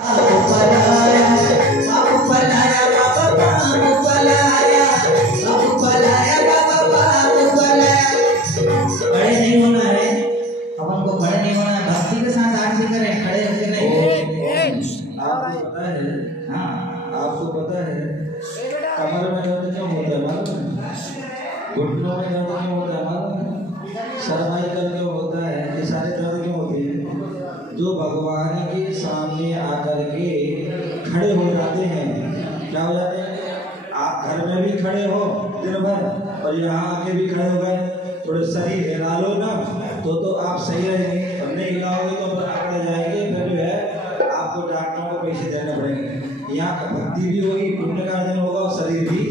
आपको पता है कमर में दर्द क्यों होता है मालूम है? घुटनों में दर्द क्यों होता है मालूम है? सर्वाइकल क्यों होता है? ये सारे दर्द क्यों होते हैं? जो भगवान के सामने आकर के खड़े हो जाते हैं। क्या हो जाते हैं? आप घर में भी खड़े हो दिन भर और यहाँ आके भी खड़े हो गए, थोड़े शरीर हिला लो ना तो आप सही रहेंगे। और नहीं हिलाओगे तो पकड़ जाएंगे, फिर जो है आपको डॉक्टरों को पैसे देने पड़ेंगे। यहाँ भक्ति भी होगी, पुण्य का अर्जन होगा और शरीर भी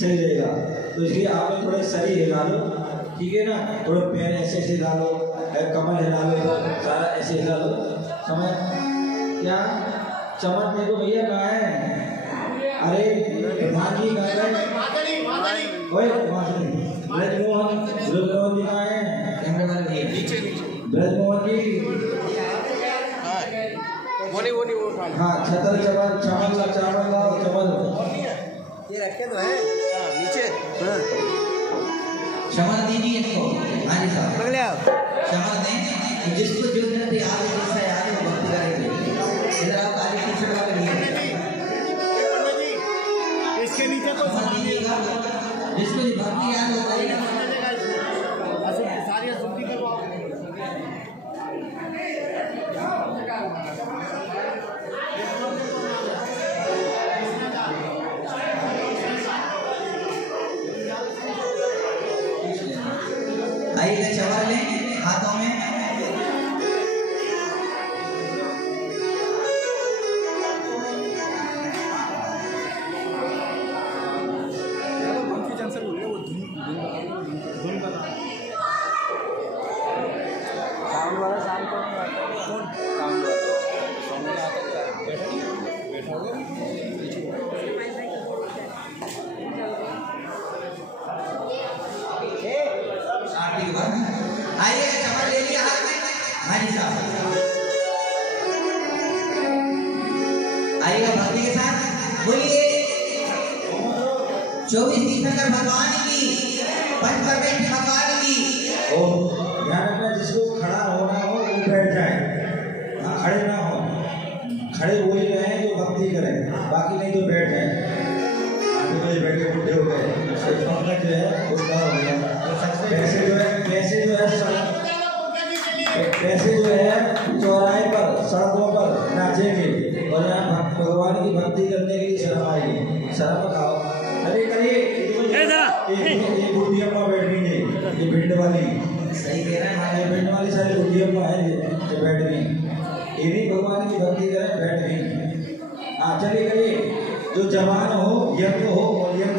सही रहेगा। तो इसलिए आप थोड़े शरीर हिला लो, ठीक है ना? थोड़े पैर ऐसे ऐसे हिला लो, कमर हिला लो, सारा ऐसे हिला लो। समझ क्या? चमन देखो भैया कहाँ है? अरे मांगी कहाँ है? ओए ब्रजमोहन जी कहाँ है? ब्रजमोहन जी वो हाँ, छतर चमन चावल लाओ चमन ये रखे तो है नीचे। क्षमा दीजिए इनको। हाँ जी साहब क्षमा दें, जिसको जो नृत्य याद है, जैसा याद है वो भक्ति करेंगे। इधर आओ, काली टी-शर्ट वाले भैया इसके नीचे तो दीजिएगा, जिसको जो भक्ति याद हो करेगा। सारी सुनती करवाओ। आइए चवर लें हाथों में। साउंड वाला साउंड कौन साउंड बैठोगे आरती के बाद आइए चवर ले लिया हाथ में। हाँ जी साहब आइएगा भक्ति के साथ। बोलिए 24 तीर्थंकर भगवान की, पंचप्रवेश भगवान की। ध्यान रखना, जिसको खड़ा होना हो वो बैठ जाए, हाँ खड़े ना हो। खड़े हो ही रहे जो भक्ति करें, बाकी नहीं तो बैठ जाए। बैठ के बुढ़े हो गए, पंकज जो है उसका हो गया। पैसे जो है चौराहे पर सड़कों पर नाचेंगे और यहाँ भगवान की भक्ति करने के लिए शर्म आएगी। शर्म खाओ। अरे करिए ये बुढ़ी अम्मा बैठ गई है, ये भिंड वाली सही कह रहे हैं। ये भिंड वाली सारी बुढ़ी अम्मा है ये बैठ गई। ये भी भगवान की भक्ति करें, बैठ गई। हाँ चलिए करिए। जो जवान हो, यंग हो और यंग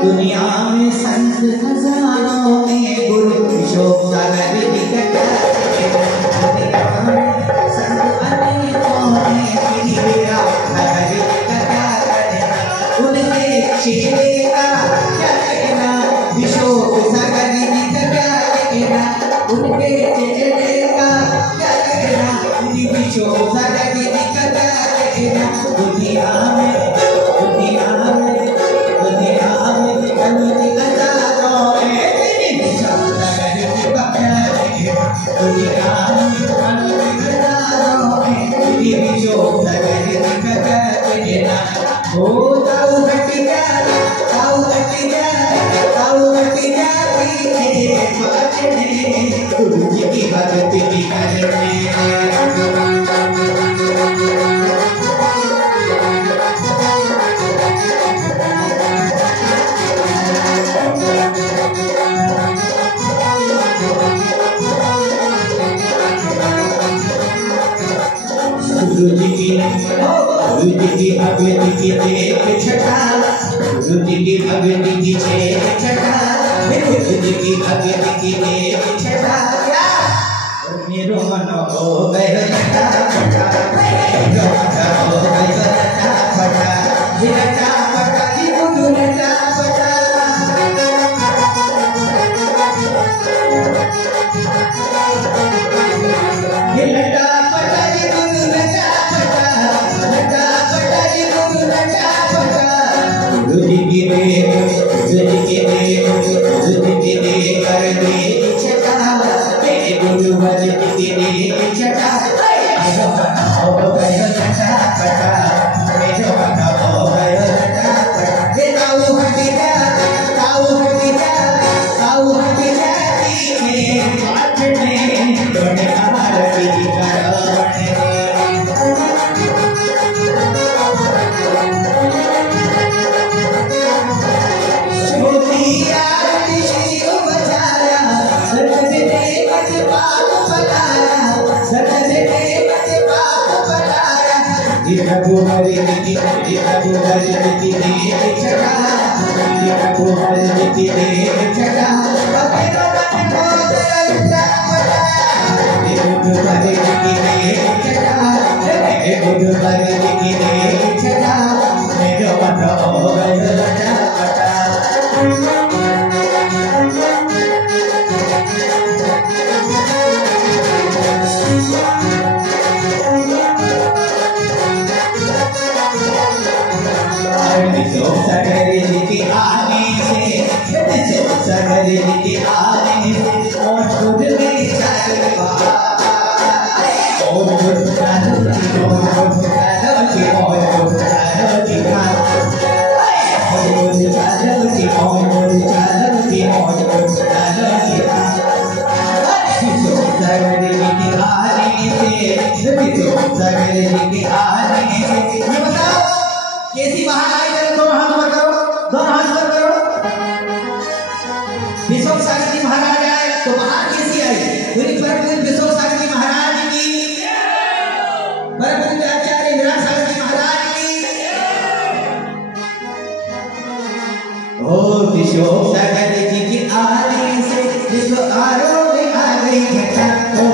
दुनिया में संत हजारों विशोक सागर जी का क्या कहना, उनके चेहरे का क्या कहना, विशोक सागर जी का क्या कहना, दुनिया में दुनिया में दुनिया में अनुज हजारों हैं, विशोक सागर जी का क्या कहना, दुनिया में अनुज हजारों हैं, विशोक सागर जी का क्या कहना। ओ ताऊ हट जा पीछे बातें गुरु जी की भक्ति भी करने। गुरु जी की भक्ति की देख छटा, गुरु जी की भक्ति की छटा, गुरु जी की भक्ति की देख छटा, मेरो मन हो गयो छटा फटा, मेरो मन हो गयो छटा फटा, छटा फटा जी गुरु छटा फटा। कैसी बाहर आई जरा दोनों हाथ ऊपर करो, दोनों हाथ ऊपर करो। विशोक सागर जी महाराज आए तो बाहर कैसी आई? पूरी परम विशोक सागर जी महाराज की, परम आचार्य विराट सागर जी महाराज की। ओ विशोक सागर जी की आने से विश्व आरोग्य आ गई घटा। ओ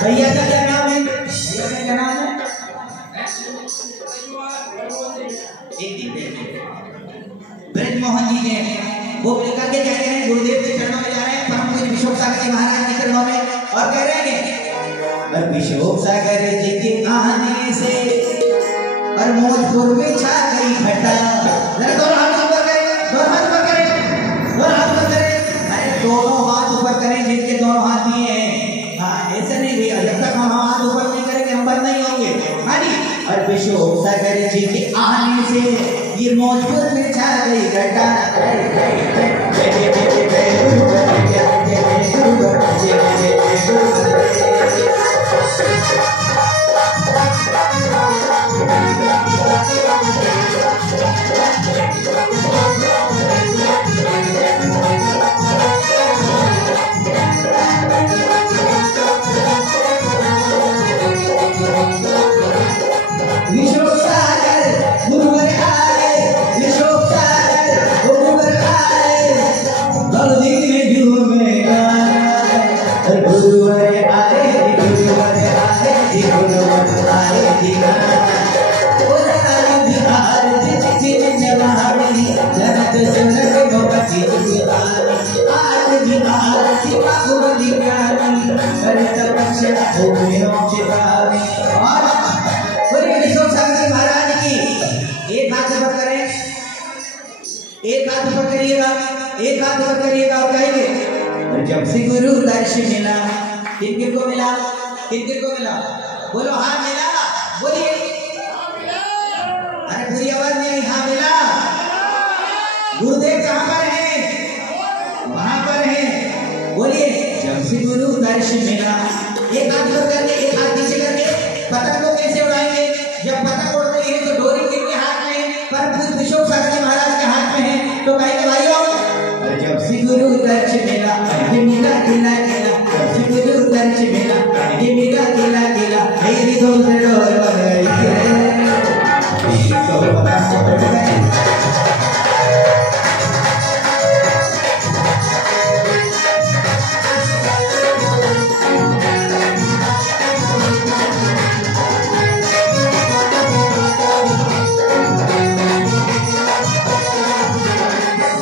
भैया का क्या नाम है? भैया का क्या नाम है? ब्रजमोहन जी ने वो लेकर के कहते हैं गुरुदेव के चरणों में जा रहे हैं, परम पूज्य विशोक सागर जी महाराज के चरणों में, और कह रहे हैं और विशोक सागर जी के आने से और मौजपुर में छा गई घटा। दोनों हाथ ऊपर करें, दोनों हाथ ऊपर करें, दोनों हाथ ऊपर करें। अरे दोनों हाथ ऊपर करें जिनके दोनों हाथ दिए हैं। हाँ ऐसे नहीं भैया, जब तक हम हाथ ऊपर नहीं करेंगे हम बंद नहीं होंगे। हाँ जी। और विशोक सागर जी के आने से ये मौजपुर में छा गई घटा। दी प्यारी अरे तपस्या हो मेरा चितावी। और बोलिए विश्व सागर महाराज की। एक हाथ ऊपर करें, एक हाथ ऊपर करिएगा, एक हाथ ऊपर करिएगा और कहेंगे जब से गुरु दर्शन मिला। किन को मिला, किन को मिला? बोलो हाँ मिला। बोलिए, अरे पूरी आवाज नहीं आई। हाँ मिला। गुरुदेव कहाँ पर हैं? वहां पर हैं। बोलिए जब से गुरु दर्शन मिला। एक हाथ ऊपर करके, एक हाथ नीचे करके पतंग को कैसे उड़ाएंगे? जब पतंग उड़ रही है तो डोरी किसके हाथ में है? परम विश्व सागर जी महाराज के हाथ में है। तो कहेंगे भाइयों जब से गुरु दर्शन मिला ये मेरा किला किला। जब से गुरु दर्शन मिला ये मेरा किला किला। मेरी डोर से डोर बन गई है, तो पतंग उड़ गई।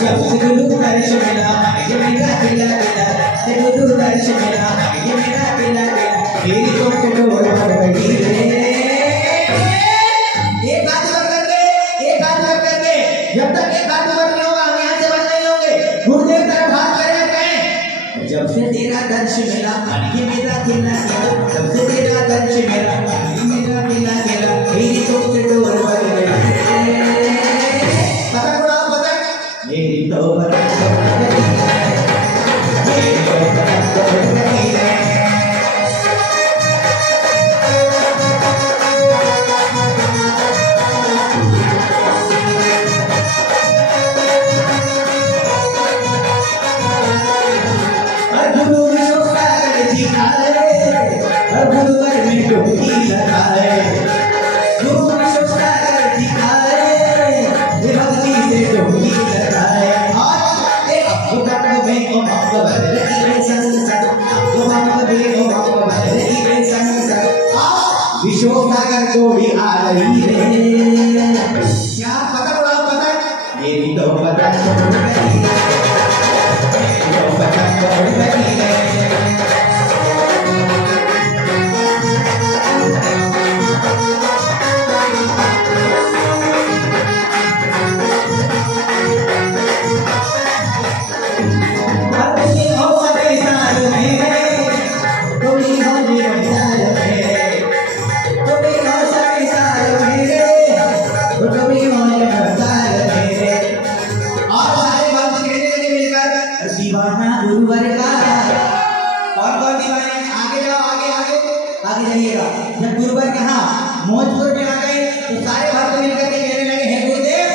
जब से गुरु दर्शन मिला ये मेरा किला किला। से गुरु दर्शन मिला ये मेरा किला किला। मेरी डोर से डोर बन गई है। एक हाथ ऊपर करके, एक हाथ ऊपर करके। जब तक एक हाथ ऊपर नहीं होगा हम यहाँ से बंद नहीं होंगे। गुरुदेव तरफ हाथ करें कहें जब से तेरा दर्शन मिला ये मेरा किला किला। जब से तेरा दर्शन मिला ये मेरा किला किला। मेरी डोर से डोर बन गई है। पता करो पता मेरी तो पता मेरी तो पता विश्व सागर जोड़ी आ रही है। क्या पता पड़ा? पता मेरी तो पता छोड़ गई, मेरी तो पता छोड़ गई है। दीवाना गुरुवर का। और कौन दीवाने? आगे जाओ, आगे आगे आगे जाइएगा। जब गुरुवर के यहाँ मौजपुर में आ गए तो सारे भक्त मिलकर के कहने लगे हे गुरुदेव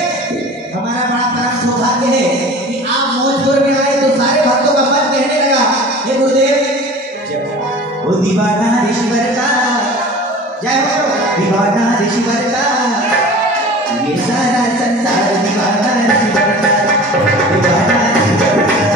हमारा बड़ा परम सौभाग्य है कि आप मौजपुर में आए। तो सारे भक्तों का मन कहने लगा हे गुरुदेव वो दीवाना ऋषिवर का। जय हो दीवाना ऋषिवर का। ये सारा संसार दीवाना ऋषिवर का, दीवाना ऋषिवर का।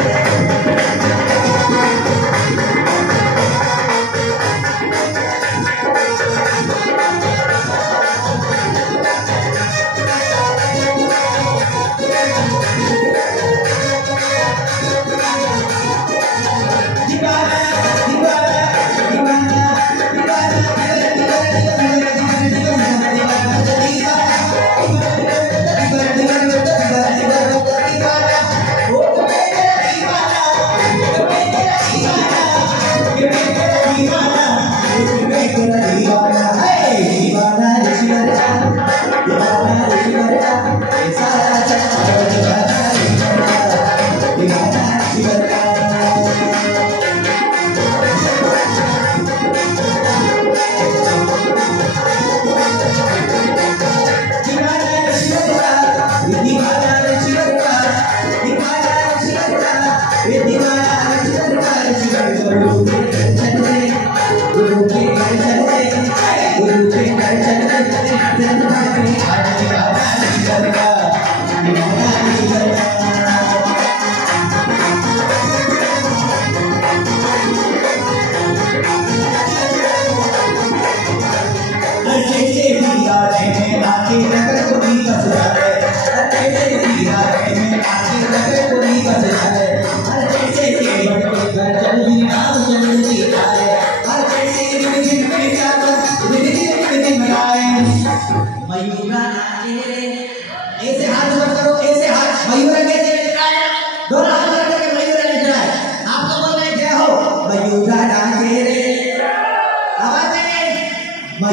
चल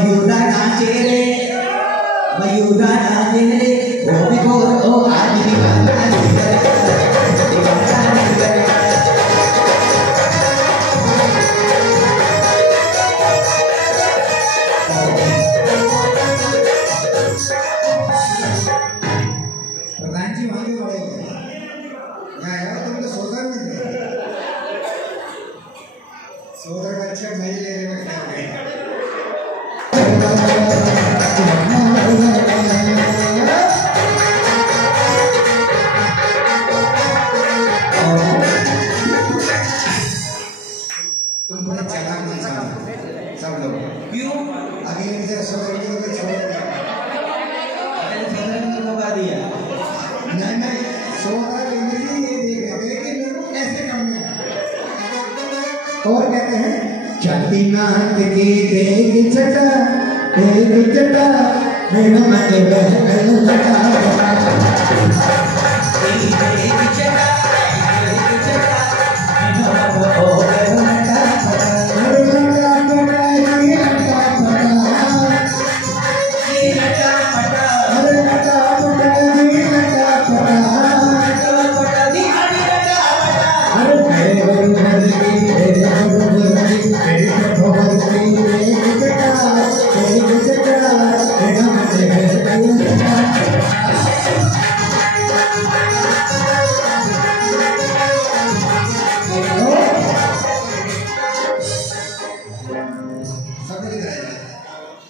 मयूरा नाचे रे मयूरा नाचे रे ओ देखो ओ आज दीवाना प्रधान जी वहां पड़े यहाँ यार तुम तो सोदर में थे सोदर का अच्छा भाई ले रहे हो क्या तुम बड़े चालाक नहीं सब लोग क्यों आगे इधर सोदर को तो छोड़ दिया सदन में लगा दिया नहीं सोदर इंद्री ये देख रहे थे कि मेरे को कैसे कम है और कहते हैं चलती नाथ की तेरी चटा मेरा मन बहल लगा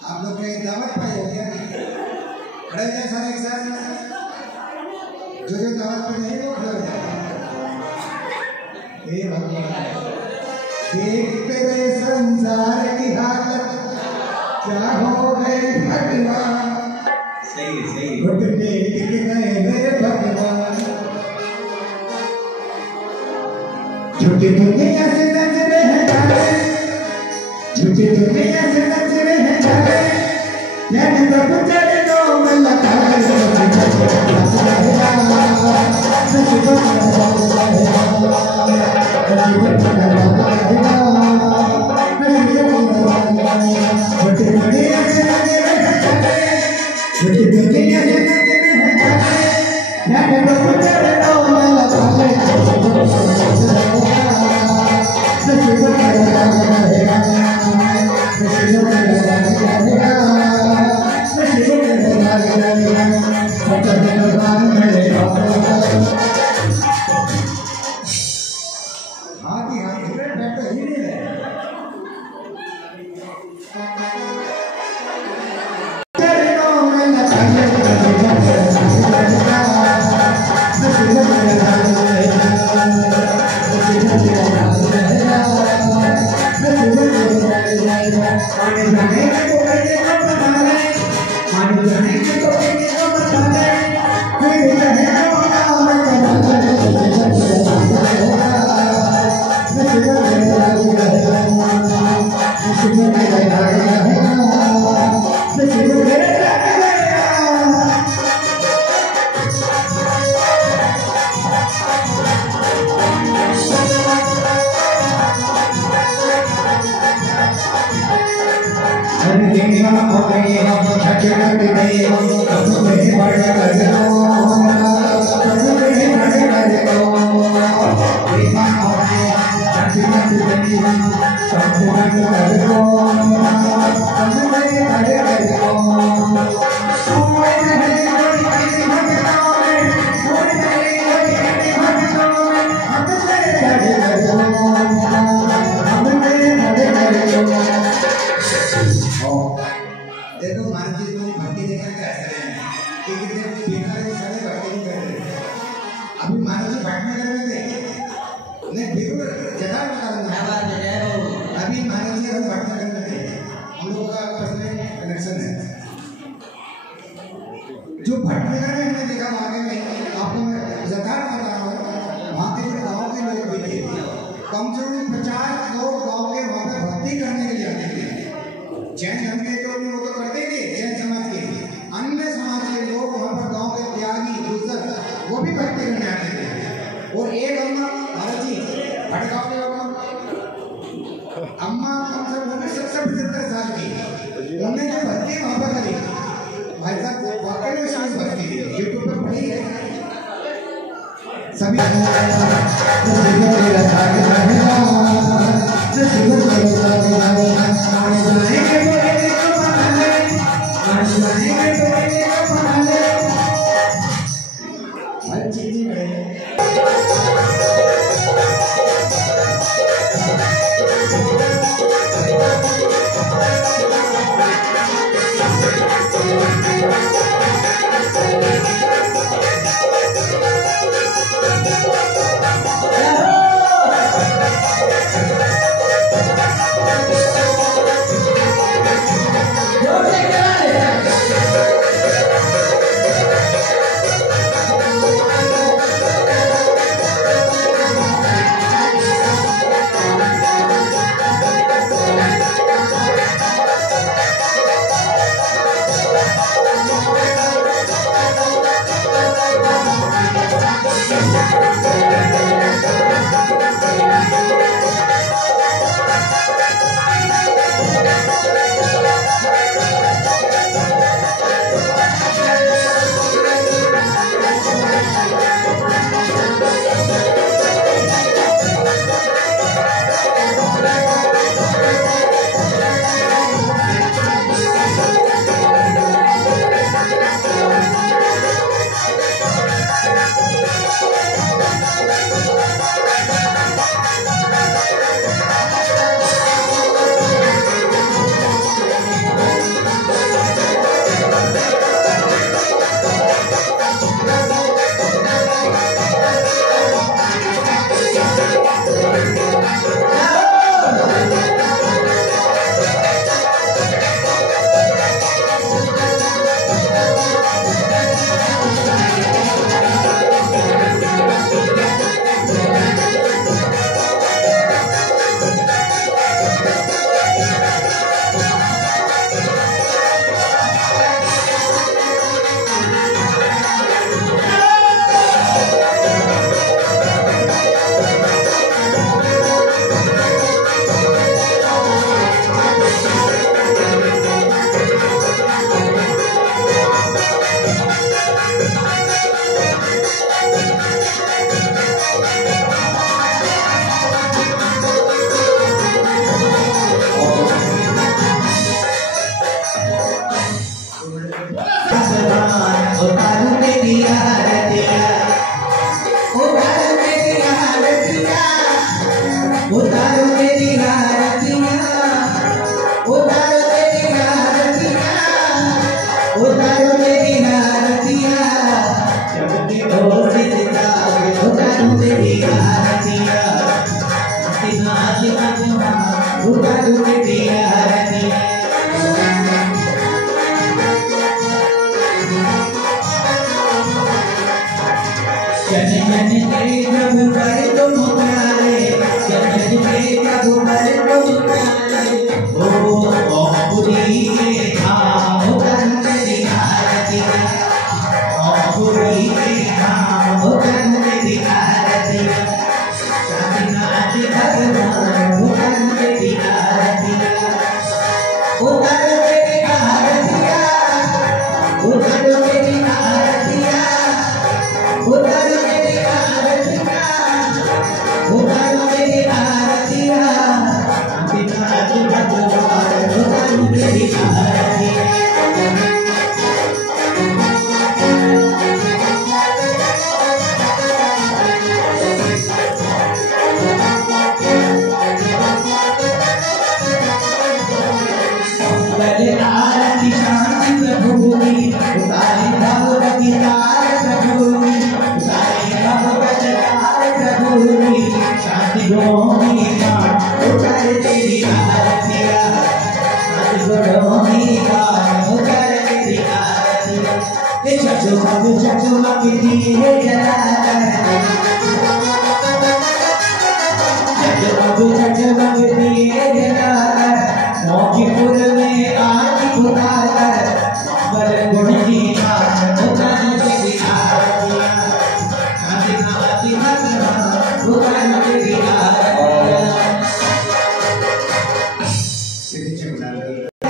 आप लोग के दावत पाई हो गया खड़े हो जाए सारे एक साथ जो दावत पे नहीं वो खड़े हो जाए हे भगवान देख तेरे संसार की हालत क्या हो गए भगवान सही घुटने टिक गए मेरे भगवान झूठी दुनिया से नच रहे हैं झूठी दुनिया से नच रहे हैं यानी प्रभु चरणों में लगा देखो मान जी को भक्ति देखकर क्या कर रहे हैं कि कितने बेकार सारे भक्ति नहीं कर रहे अभी मान जी भटने कर रहे थे नहीं बिल्कुल जगह बता रहे हैं अभी मान जी हम भटने कर रहे थे हम लोगों का आपस में कनेक्शन है जो भटने कर रहे हैं हमने देखा आगे में आपको मैं जगह बता रहा हूँ वहाँ के जो गाँव के लोग भी थे कम से कम 50 लोग गाँव के वहाँ पे भक्ति करने के लिए आते थे जैन धर्म के जो वो तो करते थे जैन समाज के अन्य समाज के लोग वहाँ पर गांव के त्यागी बुजुर्ग वो भी भक्ति करने आते थे और एक अम्मा भारत जी भटगांव के अम्मा कम से कम 70-75 साल की उनने जो भक्ति वहाँ पर करी भाई साहब वाकई में उसमें भक्ति थी, यूट्यूब पे पड़ी है सभी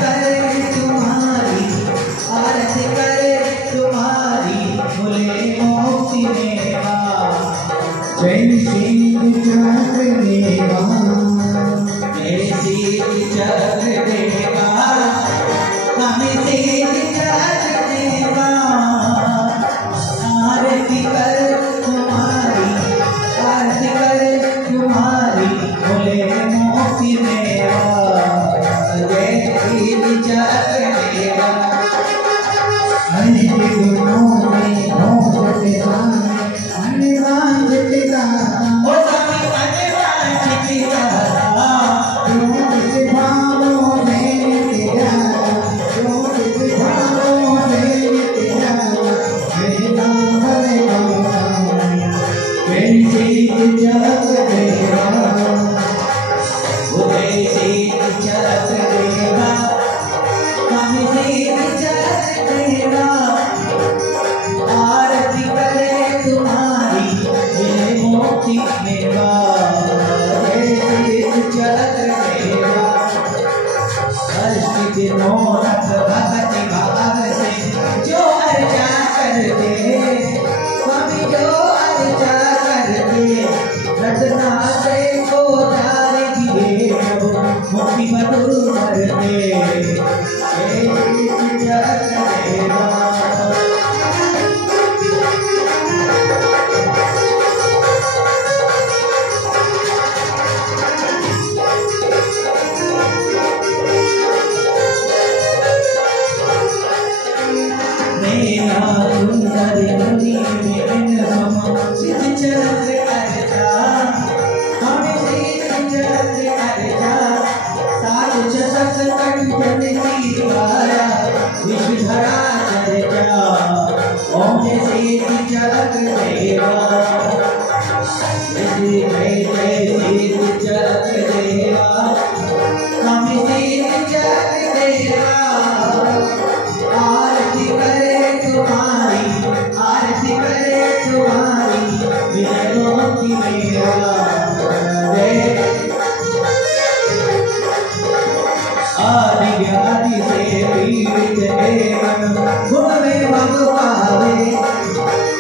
Hare मेरा जय शीत चक्र देवा अनेक गुणों में हो जते सामने अनिवांछित दाता ओ स्वामी अनिवांछित दाता जो किस भावों में तेरा जो किस भावों में तेरा मेरा भले जय शीत चक्र देवा जय शीत चक्र देवा स्वामी शीत चक्र देवा आरती करे तुम्हारी मिले मोती मेवा जय शीत चक्र देवा अष्ट दिनों तक भक्ति भाव से जो अर्चा करते स्वामी जो अर्चा करते रटना से को तार दिए प्रभु मुक्ति मधुर करते जय शीत चक्र देवा मेरा सुंदर मुनि में हम सिद्ध चक्र अर्चा हमें सिद्ध चक्र अर्चा सात चतक कंठन की द्वारा विषधरा चर्चा ओम सिद्ध चक्र देवा जय जय सिद्ध चक्र देवा हमें सिद्ध चक्र देवा आरती करे तुम्हारी विजय मोती मेरा जय आदि व्याधि से पीड़ित देवन गुण में भग पावे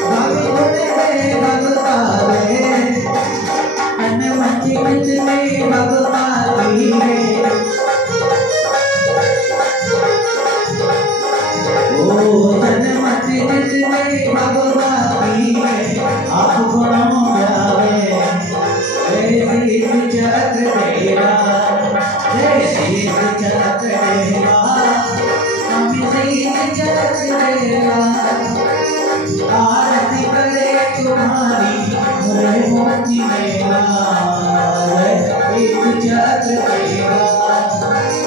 भग गुण में भग पावे अन्न मंच में भग पाती है भगवती आप गुणों गावे जय शीत चक्र देवा जय शीत चक्र देवा स्वामी शीत चक्र देवा आरती करे तुम्हारी मुरे मोती मेरा जय शीत चक्र देवा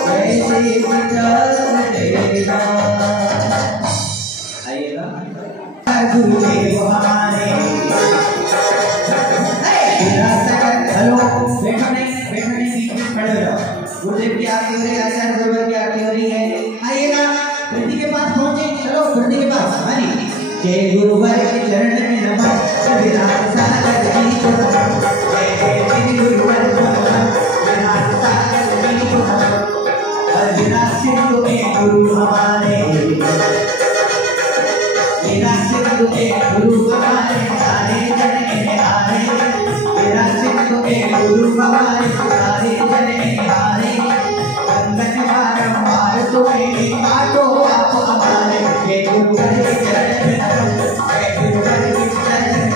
जय शीत चक्र देवा गुरुदेव हमारे हेलो बैठो नहीं बीच में खड़े हो जाओ गुरुदेव की आरती हो रही है आचार्य गुरुदेव की आरती हो रही है आइएगा कृति के पास पहुंचे चलो कृति के पास हमारी जय गुरुवर के चरण में नमन विराट सागर जी को जय गुरुवर को विराट सागर जी को विराट सिंह के गुरु हमारे गुरु हमारे सारे जने हारे तेरा सिंह के गुरु हमारे सारे जने हारे संगत बारंबार तुम्हें बाटो आप हमारे हे गुरु के चरण में जय गुरु के चरण में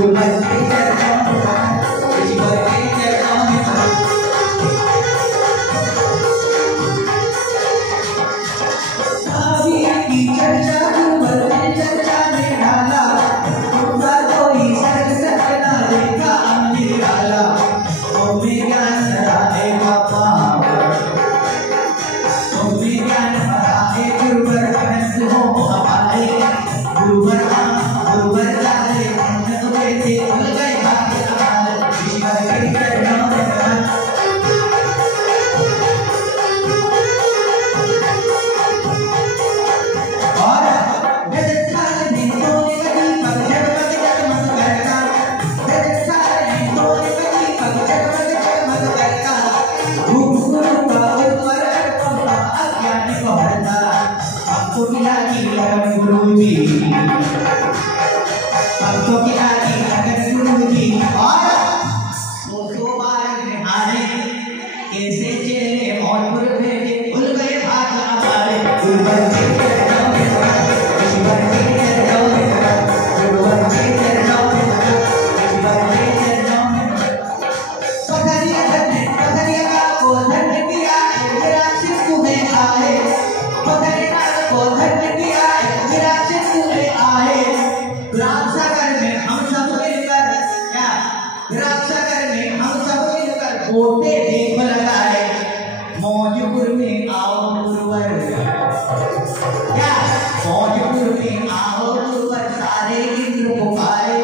गुरुवर के चरणों में ईश्वर के चरणों में अभी की चर्चा गुरुवर ने चर्चा में डाला उनका कोई सच सच ना देखा अमली वाला तुम्हें ज्ञान कराने का पावर तुम्हें ज्ञान कराने गुरुवर हंस हो हमारे गुरुवर गुरुवर जाने हम तुम्हें थे भूल गए बात हमारे ईश्वर के चरणों में गुरुजी भक्तों की आदि अगर गुरुजी और सो बार निहारे कैसे चले मौनपुर भेजे भूल गए बात हमारे गुरुवर के चरणों में ईश्वर के चरणों में गुरुवर के चरणों में ईश्वर के चरणों में पकड़िया का को धन किया मेरा सिर्फ तुम्हें आए पकड़िया को धन किया मेरा सिर्फ तुम्हें आए ग्राम सागर में हम सब मिलकर क्या ग्राम सागर में हम सब मिलकर बोटे देख लगाए मौजपुर में आओ गुरुवर क्या मौजपुर में आओ गुरुवर सारे इंद्र पुकारे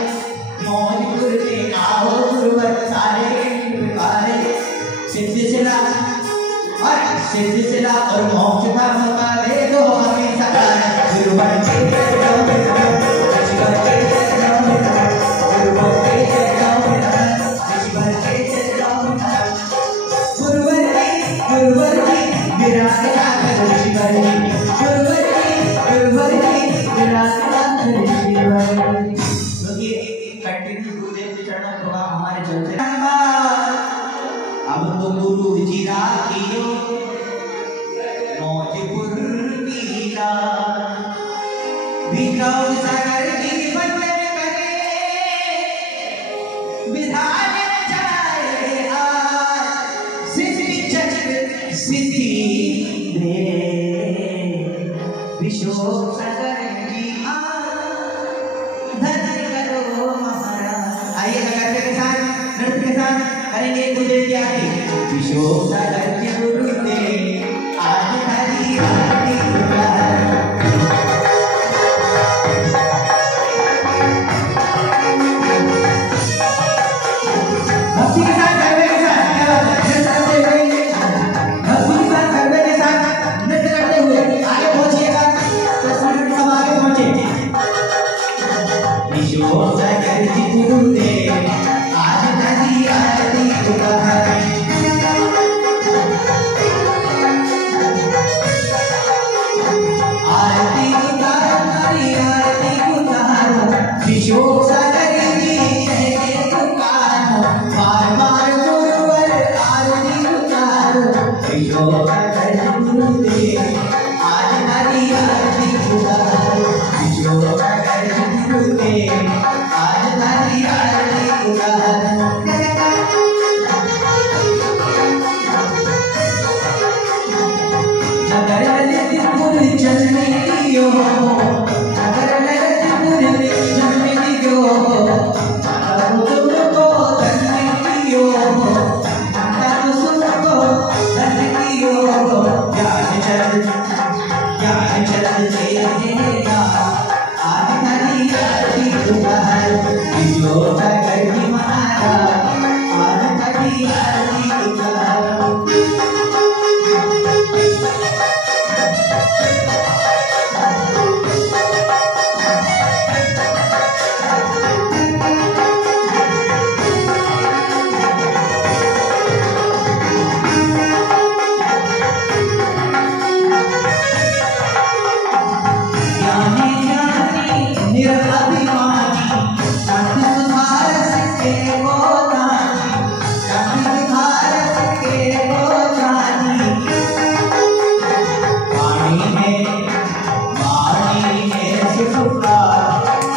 मौजपुर में आओ गुरुवर सारे इंद्र पुकारे सिद्धिशिला और मोक्ष का मौका दे दो हमें सकार गुरुवर के चरणों में ईश्वर के चरणों में गुरुवर के चरणों में ईश्वर के चरणों में गुरुवर की विरासता कर ईश्वर की गुरुवर की विरासता कर ईश्वर तो ये कंटिन्यू गुरुदेव के चरणों में थोड़ा हमारे चलते अब तो गुरु जी राखियो मौजपुर मीरा विक्रम सागर की बंदन करे विधान जाए आज सिद्धि चक्र सिद्धि दे विश्व सागर की धन करो हमारा आइए करते के साथ नृत्य के साथ करेंगे गुरुदेव की आरती विश्व सागर के गुरुदेव आज हरी आरती भक्ति के साथ करवे के साथ भक्ति के साथ करवे के साथ नृत्य करते हुए आगे पहुंचिएगा 10 मिनट सब आगे पहुंचे विश्व सागर के गुरुदेव आज हरी आरती आरती उतारो हरी आरती उतारो विश्व सागर की कहके पुकारो बार बार गुरुवर आरती उतारो विश्व सागर गुरुदेव आज हरी आरती उतारो विश्व सागर गुरुदेव आज हरी आरती उतारो नगर ललितपुर जन्मी दियो नगर ललितपुर जन्मी दियो तब तुमको धन्य दियो तब तुमको धन्य दियो ज्ञान चल देगा आज हरी आरती उतारो विश्व सागर की महाराज आज हरी आरती उतारो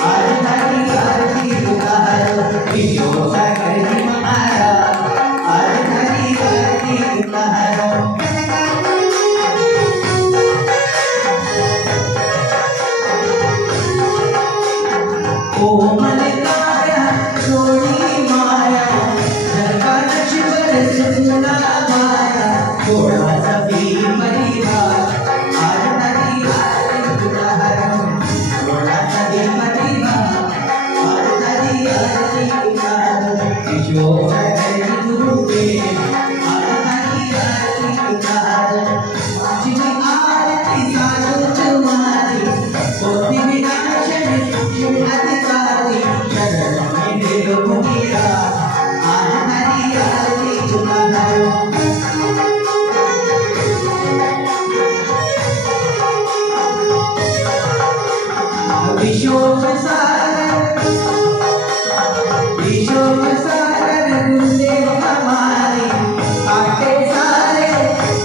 आज हरी आरती उतारो कोमल काया थोड़ी माया लगा नशवर सुना माया थोड़ा सा भी परिवार आज नदी आज उदाहरण थोड़ा सा भी परिवार आज नदी आज उदाहरण किशोर है गुरु के आज नदी आज उदाहरण जिन्हें आरती साधु तुम्हारी होती विनाशन अधिकारी शरण में देव मेरा आज नदी आज उदाहरण विशोक सागर गुरुदेव हमारे आटे सारे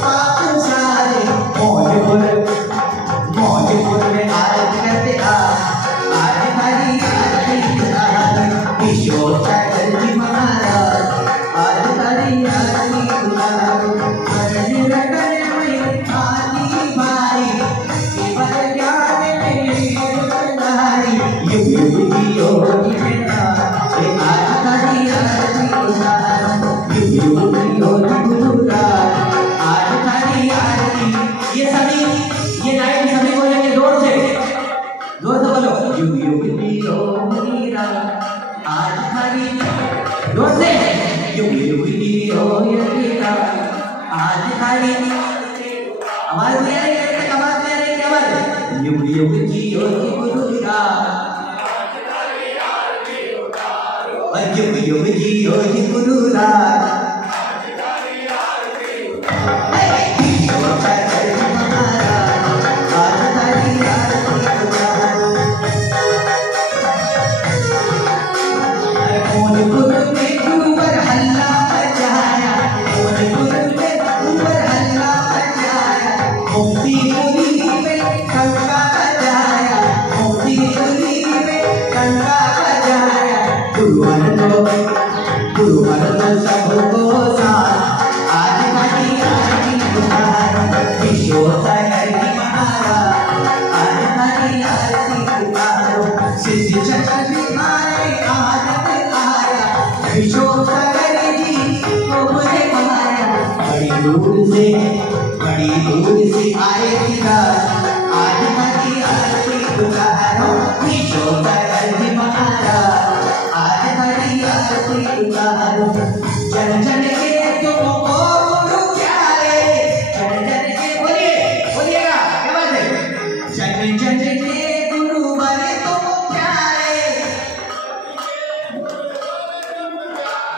पाप सारे मौजपुर में आरती करते आज हरी आरती विशोक सागर जी महाराज आज हरी आरती हरि रटने में आती बारी केवल ज्ञान में युग योगी मेरा आज हरी आरती युग योगी गुरुरा आज हरी आरती ये लाइन सभी बोलेंगे जोर से बोलो युग योगी आज हरी जोर से युग योगी आज हरी आवाज नहीं आ रही आवाज नहीं आ रही आवाज युग योगी गुरुरा युग योगी गुरुरा गुरु सबको साथ आज हरी आरती उतारो विशोक सागर महाराज आज हरी आरती उतारो सिद्धि चक्र दिखाए आनंद आया विशोक सागर जी को मुझे पाया बड़ी दूर से आए किधर आज हरी आरती उतारो विशोक सागर जी महाराज आज हरी आरती उतारो जन जन के तुमको गुरु प्यारे जन जन के बोलिएगा क्या बात है जन जन के गुरु बड़े तुम प्यारे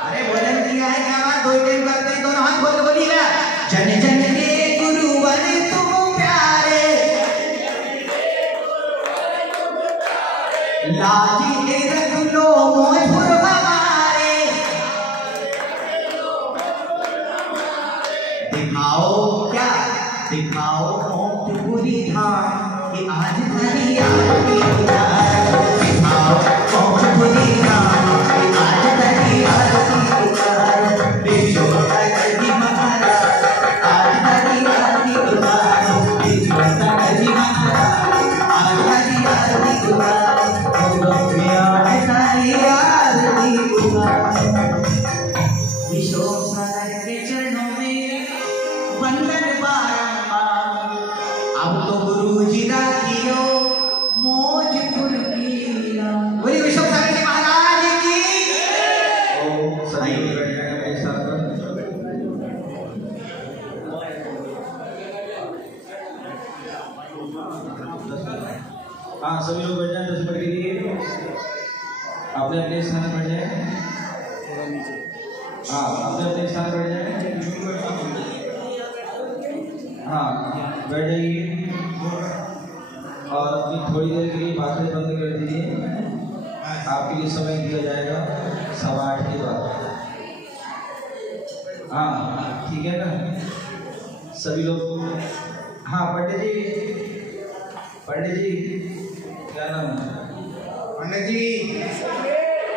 अरे भोजन किया है क्या बात दो टाइम करते हैं दोनों हाथ खोल के बोलिएगा जन जन के गुरु बड़े तुम प्यारे लाजी के रख लो मोहपुर हमारे दिखाओ मोहपुरी धाम कि आज हरी आरती उतारो दिखाओ मोहपुरी धाम कि आज हरी आरती उतारो विशोक सागर जी महाराज आज हरी आरती उतारो विशोक सागर जी महाराज आज हरी आरती उतारो हरी आरती उतारो विशोक सागर के चरणों में वंदन बारंबार अब तो गुरु जी राखियो मौजपुर की बोलिए विशोक सागर जी महाराज की सभी लोग बैठ जाएंगे मेरे साथ हाँ सभी लोग बैठ जाए 10 मिनट के लिए अपने अपने स्थान पर बैठ जाए हाँ अपने अपने स्थान पर बैठ जाए हाँ बैठ जाइए और अपनी थोड़ी देर के लिए बातें बंद कर दीजिए आपके लिए समय दिया जाएगा 8:15 के बाद हाँ ठीक है ना सभी लोग हाँ पंडित जी क्या नाम है पंडित जी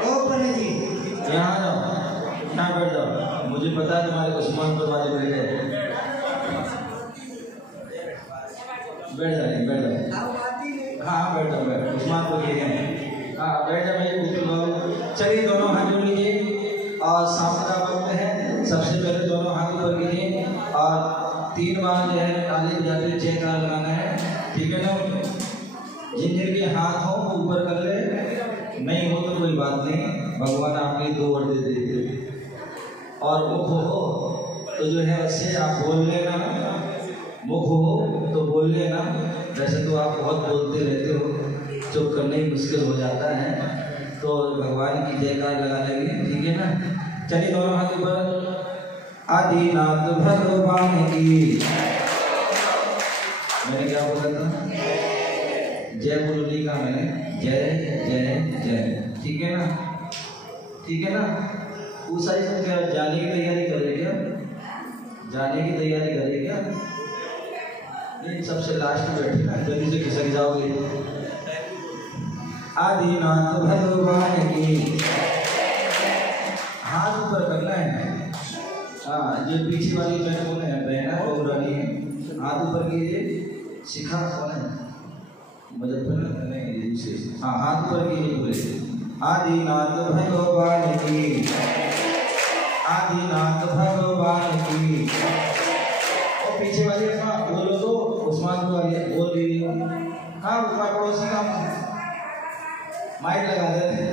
ओ पंडित जी यहाँ आ जाओ यहाँ बैठ जाओ मुझे पता है तुम्हारे उस्मानपुर वाले बैठ गए बैठ जाओ हाँ बैठ जाओ उस्मानपुर के हैं हाँ बैठ जा भाई बिल्कुल बाबू। चलिए दोनों हाथ जोड़ लीजिए और शाम का वक्त है। सबसे पहले दोनों हाथ ऊपर कीजिए और 3 बार जो है ताली बजाते जयकार लगाना है, ठीक है ना। जिन जिनके हाथ हो वो ऊपर कर ले, नहीं हो तो कोई बात नहीं, भगवान आपके 2 वर्ड दे देते। और मुख हो तो जो है उससे आप बोल लेना, मुख हो तो बोल लेना। वैसे तो आप बहुत बोलते रहते हो, चुप करना ही मुश्किल हो जाता है, तो भगवान की जयकार लगा लेंगे, ठीक है ना। चलिए दोनों हाथ ऊपर। आदिनाथ भगवान की, मैंने क्या बोला था, जय बोलो लिखा मैंने, जय जय जय, ठीक है ना, ठीक है ना। उस साइड से क्या जाने की तैयारी कर रहे क्या, जाने की तैयारी कर रहे क्या? नहीं, सबसे लास्ट में बैठे ना, जल्दी से खिसक जाओगे। आदिनाथ भगवान की, हाथ ऊपर करना है। हाँ, जो पीछे वाली बहन कौन है, बहना बहुरानी है, हाथ ऊपर कीजिए। शिखा कौन है, मुजफ्फर नहीं, हाँ हाथ ऊपर कीजिए बोले। आदिनाथ भगवान की, आदिनाथ भगवान की। और पीछे वाली बोलो तो उस्मान वाली बोल दीजिए। हाँ पड़ोसी का माइक लगा देते,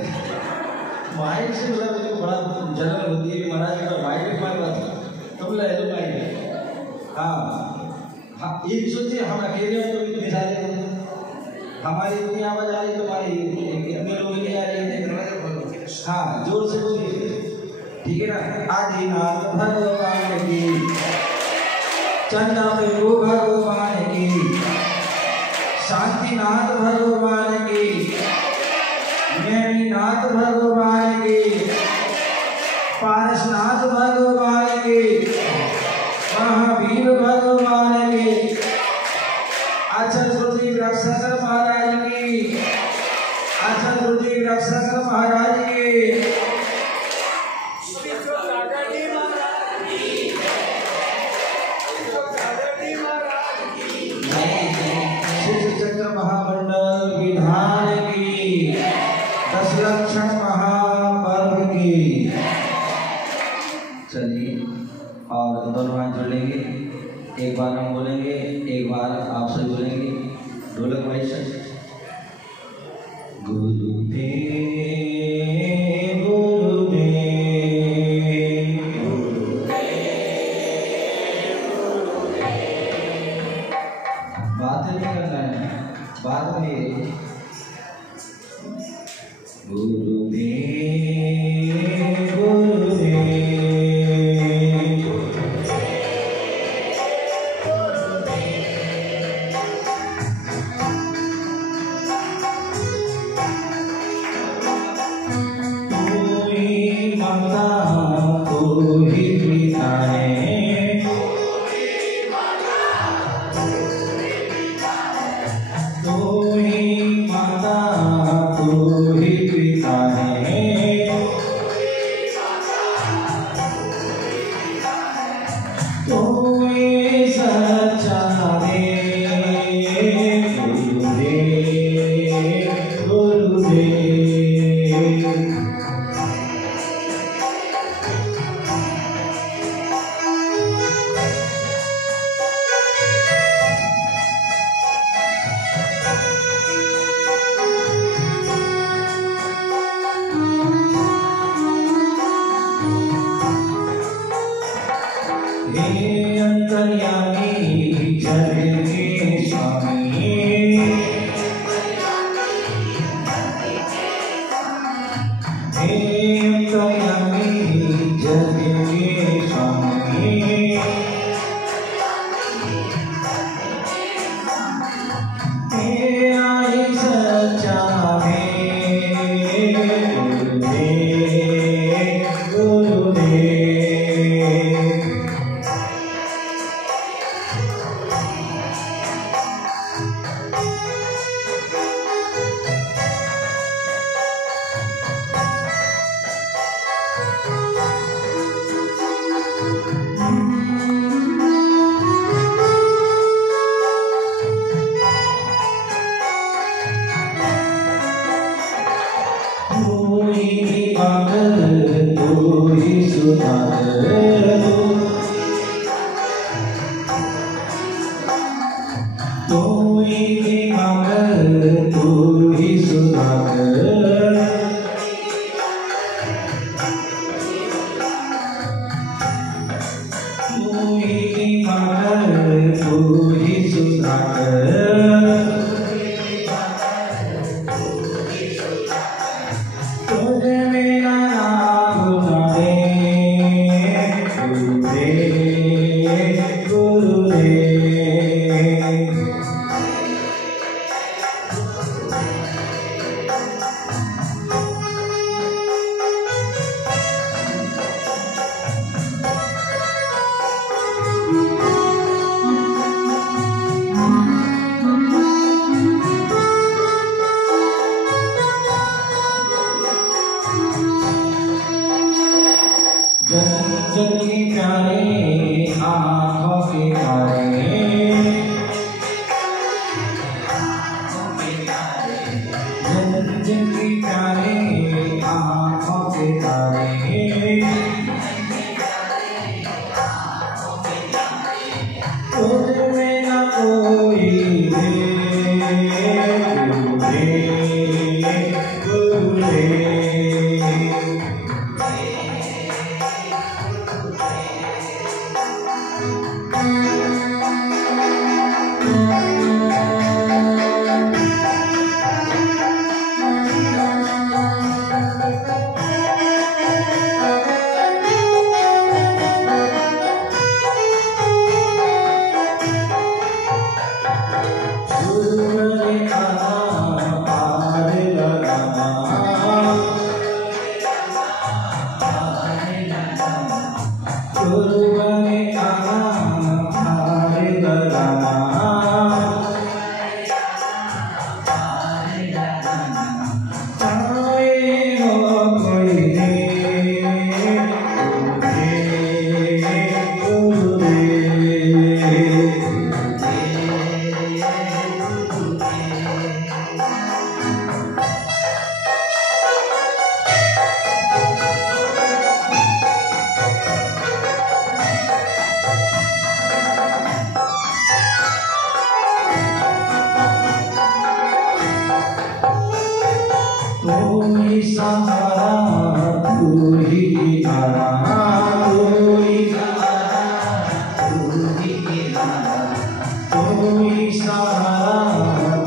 माइक से मतलब बड़ा जलन होती है महाराज का, माइक हमारे पास तुम ले लो माइक। हाँ ये भी सोचिए हम अकेले हैं तो भी मिसाल है, हमारी इतनी आवाज आ रही है, तुम्हारी इतने लोग नहीं आ रही है। हाँ जोर से बोलिए, ठीक है ना। आदिनाथ भगवान की, चंदा प्रभु भगवान की, शांतिनाथ भगवान की, नैनीनाथ भगवान की, पारसनाथ भगवान की, महावीर भगवान की, आचार्य गुरुदेव रक्षक महाराज की, आचार्य गुरुदेव रक्षक महाराज की, चक्र महामंडल विधान की, 10 लक्षण महापर्व की। चलिए और दोनों हाथ जोड़ेंगे, एक बार हम बोलेंगे, एक बार आपसे बोलेंगे। ढोलक भाई से। गुरुदेव बातें नहीं करना है, बात में गुरुदेव गुरुदेव तू ही माता तू ही पिता है, तू ही माता तू ही पिता पाकर तू ही सुधाकर, तू ही पाकर तू ही सुधाकर, तू ही पाकर तू ही सुधाकर, तुझे मेरा नाम गुरुदेव गुरुदेव गुरुदेव। जन के प्यारे आँखों के तारे, जन के प्यारे आँखों के तारे, तुझ में न कोई गुरुदेव गुरुदेव। तू ही सहारा तू ही किनारा, तू ही सहारा तू ही किनारा, तू ही सहारा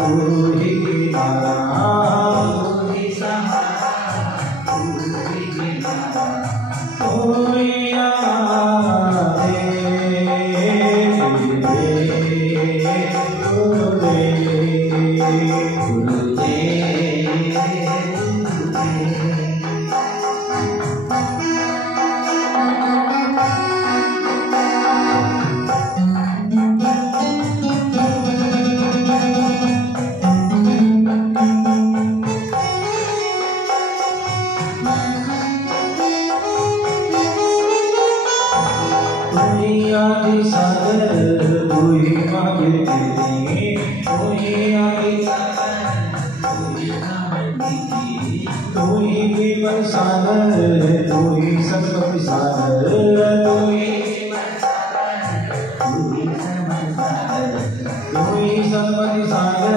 तू ही किनारा, तू ही सहारा तू ही किनारा, तू ही आदे गुरुदेव गुरुदेव। आदि सागर तू ही मांगे तेरी, तू ही आदि सागर तू ही मांगे, तू ही विमल सागर तू ही संपत्ति सागर, तू ही तू ही संपत्ति सागर,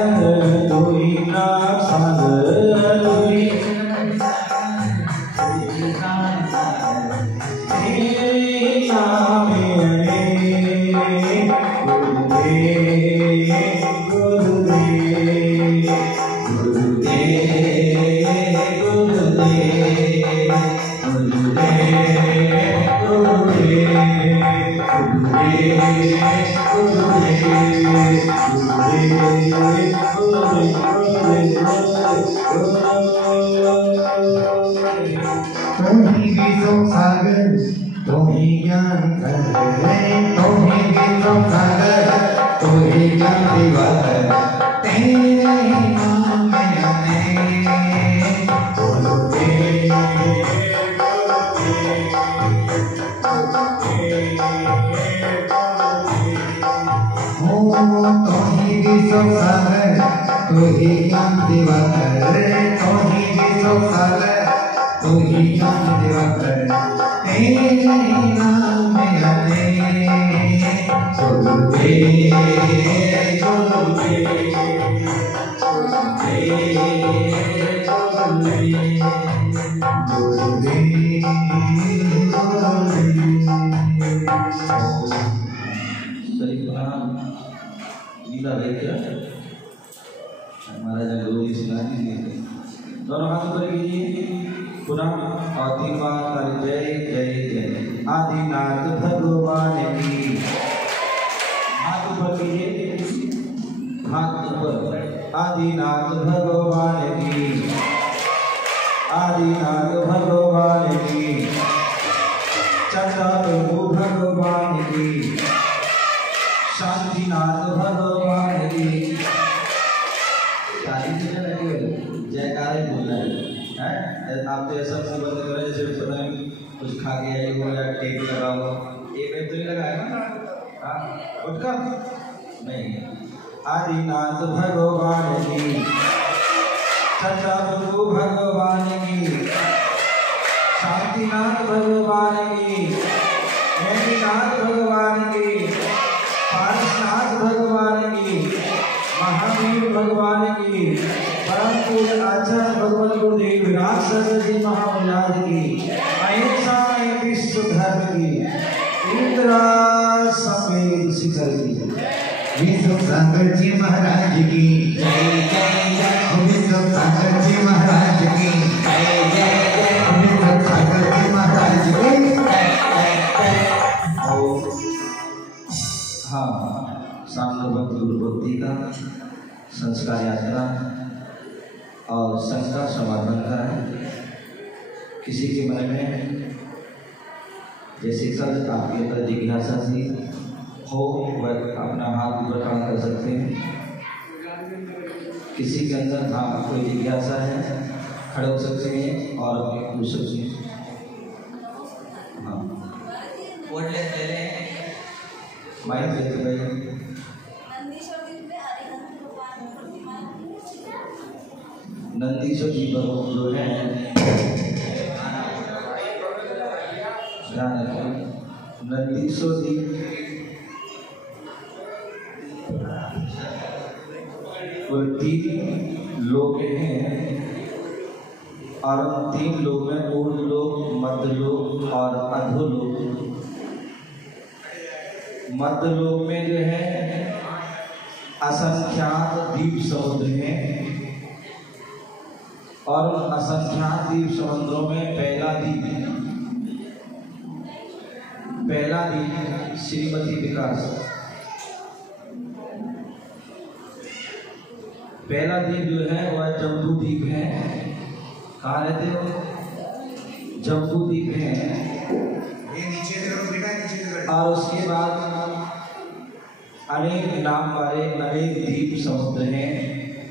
तू ही नाग सागर, तू ही तेरे नाम सागर तो ही ज्ञान तो ही सागर तो ही ज्ञान दिवाकर, तेरे नाम में तो ही सागर तो ही ज्ञान दिवाकर, तो ही सागर तू ही जान दिवाकर तेरे नाम में आते सुनते लीला भाई क्या हमारा जब जी सुना दीजिए दोनों हाथ ऊपर कीजिए पुनः आदिमाता जय जय जय आदिनाथ भगवान की हाथ ऊपर कीजिए हाथ ऊपर आदिनाथ भगवान की आदिनाथ भगवान की चंदा प्रभु भगवान की शांतिनाथ भगवान की जयकारे बोलना है। आप तो ऐसा मुंह बंद करें जैसे पता नहीं कुछ खा के आई हो या टेप लगा हो। एक तो नहीं लगाया ना उठका नहीं। आदिनाथ भगवान की चंदा प्रभु भगवान की शांतिनाथ भगवान की मेघनाथ भगवान की पारसनाथ भगवान की महावीर भगवान की परम पूज्य आचार्य भगवान गुरुदेव विराट सरस्वती महाराज की अहिंसा विश्व धर्म की इंदिरा समेत शिखर की विश्व सागर जी महाराज की जय जय जय विश्व सागर जी महाराज की जय जय जय विश्व सागर जी महाराज की हाँ सामने भक्ति गुरु भक्ति का संस्कार यात्रा और संस्कार समापन का है। किसी के मन में जैसे कल आपके अंदर जिज्ञासा सी हो वह अपना हाथ ऊपर खड़ा कर सकते हैं। किसी के अंदर हाँ कोई जिज्ञासा है खड़े हो सकते हैं और अपने पूछ सकते हैं। हाँ वोट ले रहे हैं माइक देते भाई। नंदीश्वर जी जो है ध्यान रखें नंदीश्वर जी वो 3 लोग हैं और उन 3 लोग में ऊर्ध लोग मध्य लोग और अधो लोग। मध्य लोक में जो है असंख्यात द्वीप समुद्र हैं और उन असंख्यात द्वीप समुद्रों में पहला द्वीप श्रीमती विकास। पहला द्वीप जो है वह जम्बू द्वीप है। कहाँ रहते हो? जम्बू द्वीप है। और उसके बाद अनेक नाम वाले अनेक द्वीप समुद्र हैं।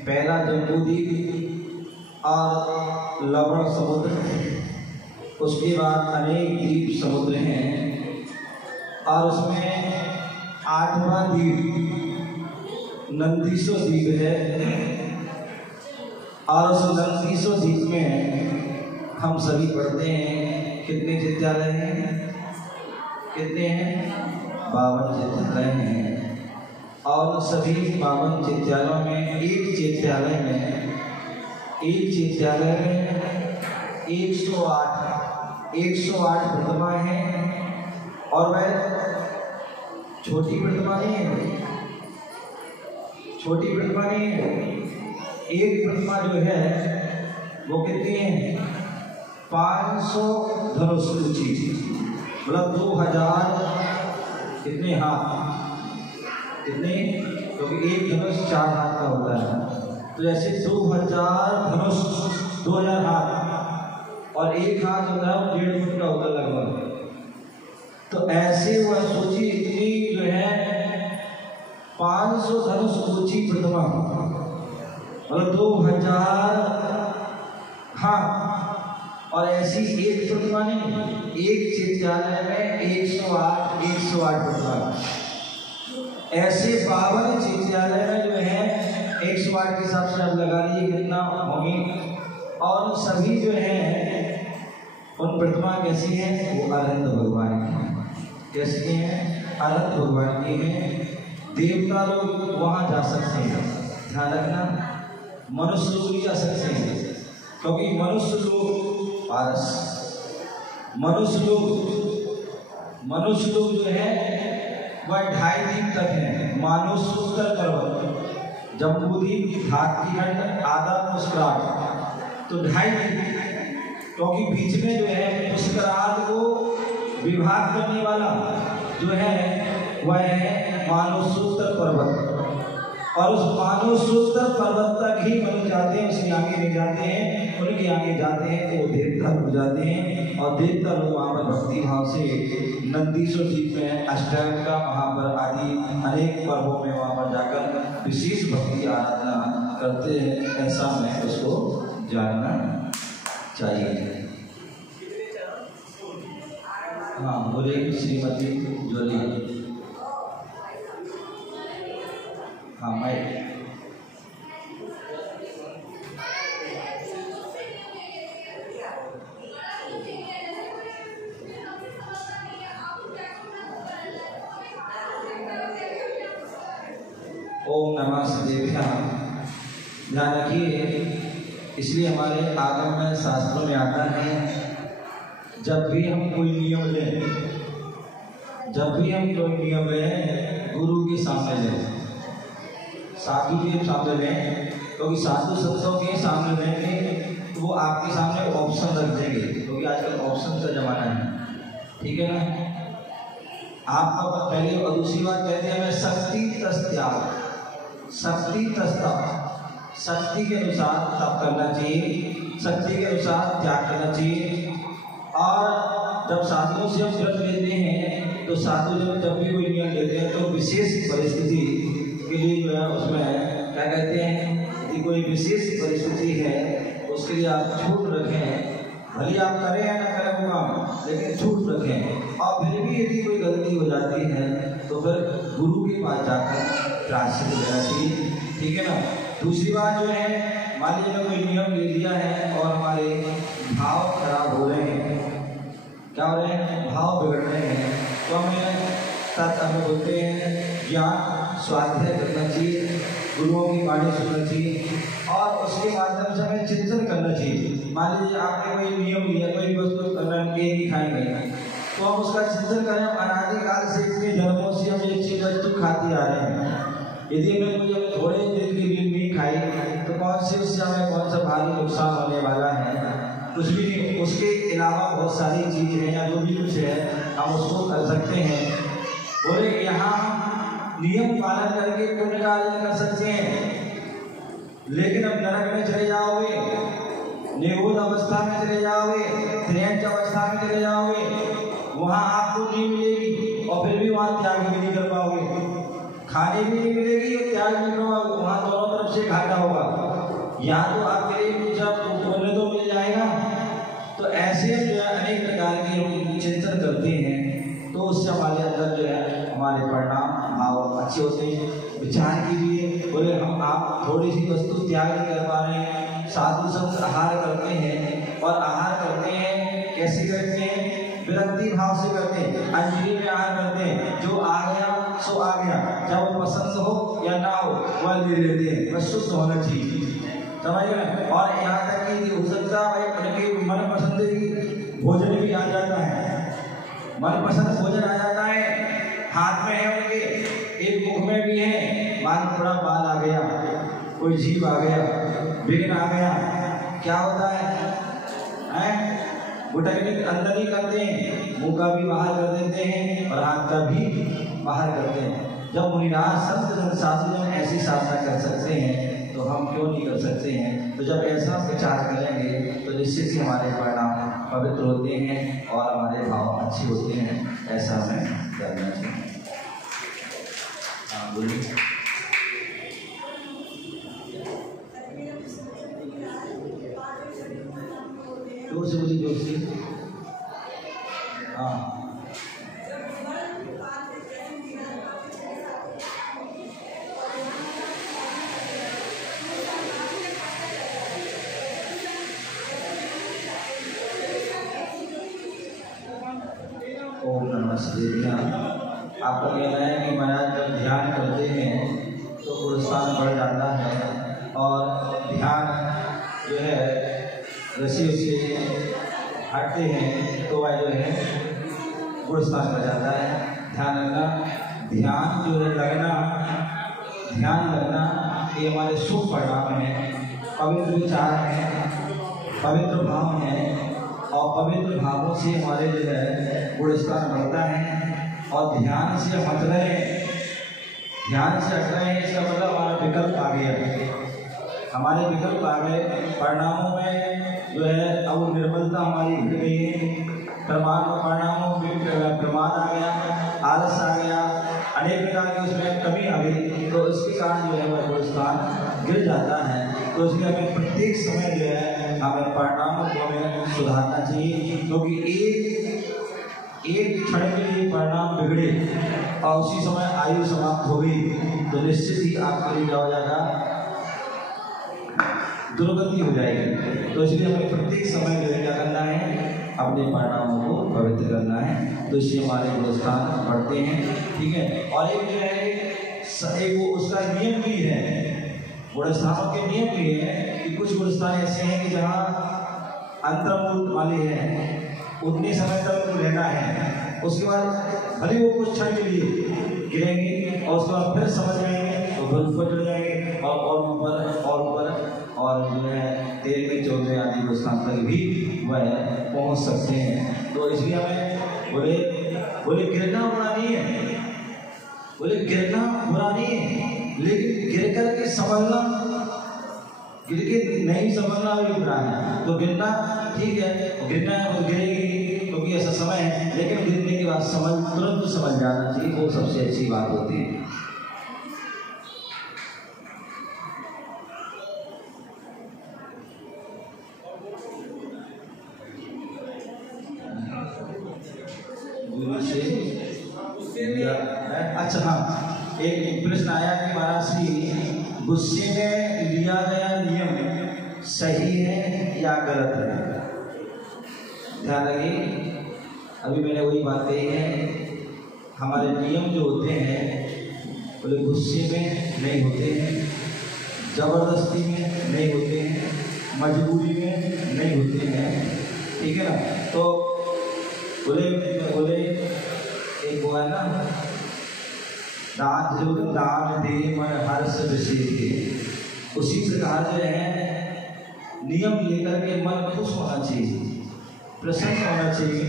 पहला जम्बू द्वीप और लवण समुद्र। उसके बाद अनेक द्वीप समुद्र हैं और उसमें 8वां द्वीप नंदीश्वर द्वीप है। और उस नंदीश्वर द्वीप में हम सभी पढ़ते हैं। कितने चित्यालय हैं? कितने हैं? 52 चित्यालय हैं। और सभी 52 चित्यालयों में एक चित्यालय में 108 प्रतिमा है। और वह छोटी प्रतिमा नहीं है, छोटी प्रतिमा नहीं है। एक प्रतिमा जो है वो कितनी है? 500 धनुष ऊंची, मतलब 2000 कितने हाथ, कितने? क्योंकि एक धनुष 4 हाथ का होता है। तो जैसे 2000 धनुष 2000 हाथ और एक हाथ होता है वो 1.5 फुट का होता है लगभग। तो ऐसे वह सोची इतनी जो है 500 धनुष ऊंची प्रतिमा, मतलब 2000 हाथ। और ऐसी एक प्रतिमा नहीं, एक चित्यालय में 108 प्रतिमा। ऐसे 52 चित्यालय में जो है 108 के हिसाब से आप लगा लीजिए कितना होगी। और सभी जो है उन प्रतिमा कैसी है? वो अनंत भगवान की है। कैसी है? अनंत भगवान की है। देवता लोग वहाँ जा सकते हैं, ध्यान रखना। मनुष्य लोग भी जा सकते हैं, क्योंकि मनुष्य लोग पारस, मनुष्य लोग जो है वह 2.5 दिन तक है। मानुषोत्तर पर्वत, जम्बूद्वीप, हाथीखंड, आधा पुष्कराल, तो 2.5 दिन, क्योंकि बीच में जो है पुष्कराल को विभाग करने वाला जो है वह है मानुषोत्तर पर्वत, और उस मानुषोत्तर पर्वत तक ही मनुष्य जाते हैं, उसके आगे नहीं जाते हैं। उनके आगे जाते हैं तो वो देवता हो जाते हैं, और देवता लोग वहाँ पर भक्ति भाव से नंदीश्वर जी में अष्टांग का महापर्व आदि अनेक पर्वों में वहाँ पर जाकर विशेष भक्ति आराधना करते हैं। ऐसा में उसको जानना चाहिए। हाँ बोले श्रीमती जोली। हाँ मैं ओम नमः शिवाय। ध्यान रखिए, इसलिए हमारे आगम में शास्त्रों में आता है, जब भी हम कोई नियम लें, गुरु के सामने लें, साधु के सामने लें, क्योंकि साधु संतों के सामने लेंगे तो वो आपके सामने ऑप्शन रख देंगे, क्योंकि आजकल ऑप्शन का जमाना है, ठीक है ना। आपका पहले और दूसरी बात कहते हैं हमें शक्ति तस्त्याग, शक्ति तस्तप, शक्ति के अनुसार तप करना चाहिए, शक्ति के अनुसार त्याग करना चाहिए। और जब साधुओं से हम व्रत लेते हैं तो साधु जब भी कोई नियम लेते हैं तो विशेष परिस्थिति के लिए जो है उसमें क्या कहते हैं, यदि कोई विशेष परिस्थिति है उसके लिए आप छूट रखें, भले आप करें या ना करें वो काम, लेकिन छूट रखें। और फिर भी यदि कोई गलती हो जाती है तो फिर गुरु के पास जाकर प्रायश्चित देना चाहिए, ठीक है ना। दूसरी बात जो है, मान लीजिए कोई नियम ले लिया है और हमारे भाव खराब हो रहे हैं, क्या हो रहे हैं, भाव बिगड़ रहे हैं, तो हमें बोलते हैं ज्ञान स्वाध्याय करना चाहिए, गुरुओं की वाणी सुनना चाहिए, और उसके माध्यम से हमें चिंतन करना चाहिए। मान लीजिए आपने कोई नियम लिया, कोई वस्तु नहीं खाएंगे, तो हम उसका चिंतन करें। अनादिकाल से इतने जन्मों से हम एक चीज वस्तु खाते आ रहे हैं, यदि हमें कोई थोड़े दिन के लिए नहीं खाई तो कौन से उससे हमें कौन सा भारी नुकसान होने वाला है, कुछ भी नहीं। उसके अलावा बहुत सारी चीज़ें हैं या जो भी कुछ है हम उसको कर सकते हैं। बोले यहाँ नियम पालन करके पुण्य कार्य कर सकते हैं, लेकिन अब नरक में चले जाओगे, निगूढ़ अवस्था में चले जाओगे, त्रेंच अवस्था में चले जाओगे, वहाँ आपको नहीं मिलेगी, और फिर भी वहाँ त्याग भी नहीं कर पाओगे, खाने भी नहीं मिलेगी और त्याग भी नहीं होगा, वहाँ दोनों तरफ से घाटा होगा। यहाँ तो आपके लिए जब पुण्य तो मिल जाएगा। तो ऐसे जो है अनेक प्रकार के हम चिंतन करते हैं, तो उससे हमारे अंदर जो है हमारे परिणाम भाव अच्छे होते हैं। विचार कीजिए, बोले हम आप थोड़ी सी वस्तु त्याग नहीं कर पा रहे हैं, साधु संत आहार करते हैं, और आहार करते हैं कैसे करते हैं, विरक्ति भाव से करते हैं, अंजलि में आहार करते हैं, जो आ गया सो आ गया, जब पसंद हो या ना हो वह ले लेते हैं, बस शुद्ध होना चाहिए, समझ गए। और यहाँ तक कि हो सकता है उनके मन पसंद भोजन भी आ जाता है, मन पसंद भोजन आ जाता है, हाथ में है उनके, एक मुख में भी है, मान थोड़ा बाल आ गया, कोई जीभ आ गया, विघ्न आ गया, क्या होता है गुटक अंदर ही करते हैं, मुंह का भी बाहर कर देते हैं और हाथ का भी बाहर करते हैं। जब मुनिराज संत साधु जन ऐसी साधना कर सकते हैं तो हम क्यों नहीं कर सकते हैं। तो जब ऐसा विचार करेंगे तो निश्चित ही हमारे परिणाम पवित्र होते हैं और हमारे भाव अच्छे होते हैं, ऐसा हमें करना चाहिए। हाँ बोलिए। जोर से बोलिए, जोर से। हाँ देवियाँ, आपका कहना है कि महाराज जब ध्यान करते हैं तो गुण स्थान बढ़ जाता है और ध्यान जो है रस्सी से हटते हैं तो वह जो है गुण स्थान बढ़ जाता है। ध्यान रखना, ध्यान जो है लगना, ध्यान लगना ये हमारे शुभ परिणाम है, पवित्र विचार हैं, पवित्र भाव हैं और पवित्र भावों से हमारे जो है गुण स्थान बढ़ता है। और ध्यान से हट रहे, ध्यान से हट रहे हैं इसका मतलब हमारा विकल्प आ गया, हमारे विकल्प आ गए, परिणामों में जो है अब निर्मलता हमारी घट गई है, परिणामों में प्रमाद आ गया, आलस आ गया, अनेक प्रकार की उसमें कमी आ गई, तो इसके कारण जो है वह गुण स्थान गिर जाता है। तो इसलिए हमें प्रत्येक समय जो है हमें परिणामों को हमें सुधारना चाहिए, क्योंकि एक क्षण के लिए परिणाम बिगड़े और उसी समय आयु समाप्त हो गई तो निश्चित ही आपके लिए क्या हो जाएगा, दुर्गति हो जाएगी। तो इसलिए हमें प्रत्येक समय जो है क्या करना है, अपने परिणामों को पवित्र करना है, तो इससे हमारे गुण स्थान बढ़ते हैं। ठीक है, और एक जो है एक वो उसका नियम भी है, गुण स्थानों के नियम भी है कि कुछ गुण स्थान ऐसे हैं कि जहाँ अंतर्मुख वाले हैं उतने समय तक उनको रहना है, उसके बाद भले वो कुछ क्षण के लिए गिरेंगे और उसके बाद फिर समझ जाएंगे तो फिर ऊपर चढ़ जाएंगे और ऊपर और जो है 13वें 14वें आदि स्थान तक भी वह पहुंच सकते हैं। तो इसलिए हमें बोले गिरना बुरा नहीं है, बोले गिरना बुरा नहीं है, लेकिन गिर करके संभलना, गिर के नहीं संभलना भी बुरा है। तो गिरना ठीक है, गिरना है वो गिरेगी क्योंकि ऐसा समय है, लेकिन गिरने के बाद तुरंत समझ जाना चाहिए, वो सबसे अच्छी बात होती है। अच्छा हाँ, एक प्रश्न आया कि महाराज जी गुस्से में लिया गया नियम सही है या गलत है? ध्यान रखिए, अभी मैंने वही बात कही है, हमारे नियम जो होते हैं बोले गुस्से में नहीं होते हैं, जबरदस्ती में नहीं होते हैं, मजबूरी में नहीं होते हैं, ठीक है ना। तो बोले एक वो है ना, दान दे मन हर्ष विशेष, उसी प्रकार जो है नियम लेकर के मन खुश होना चाहिए, प्रसन्न होना चाहिए,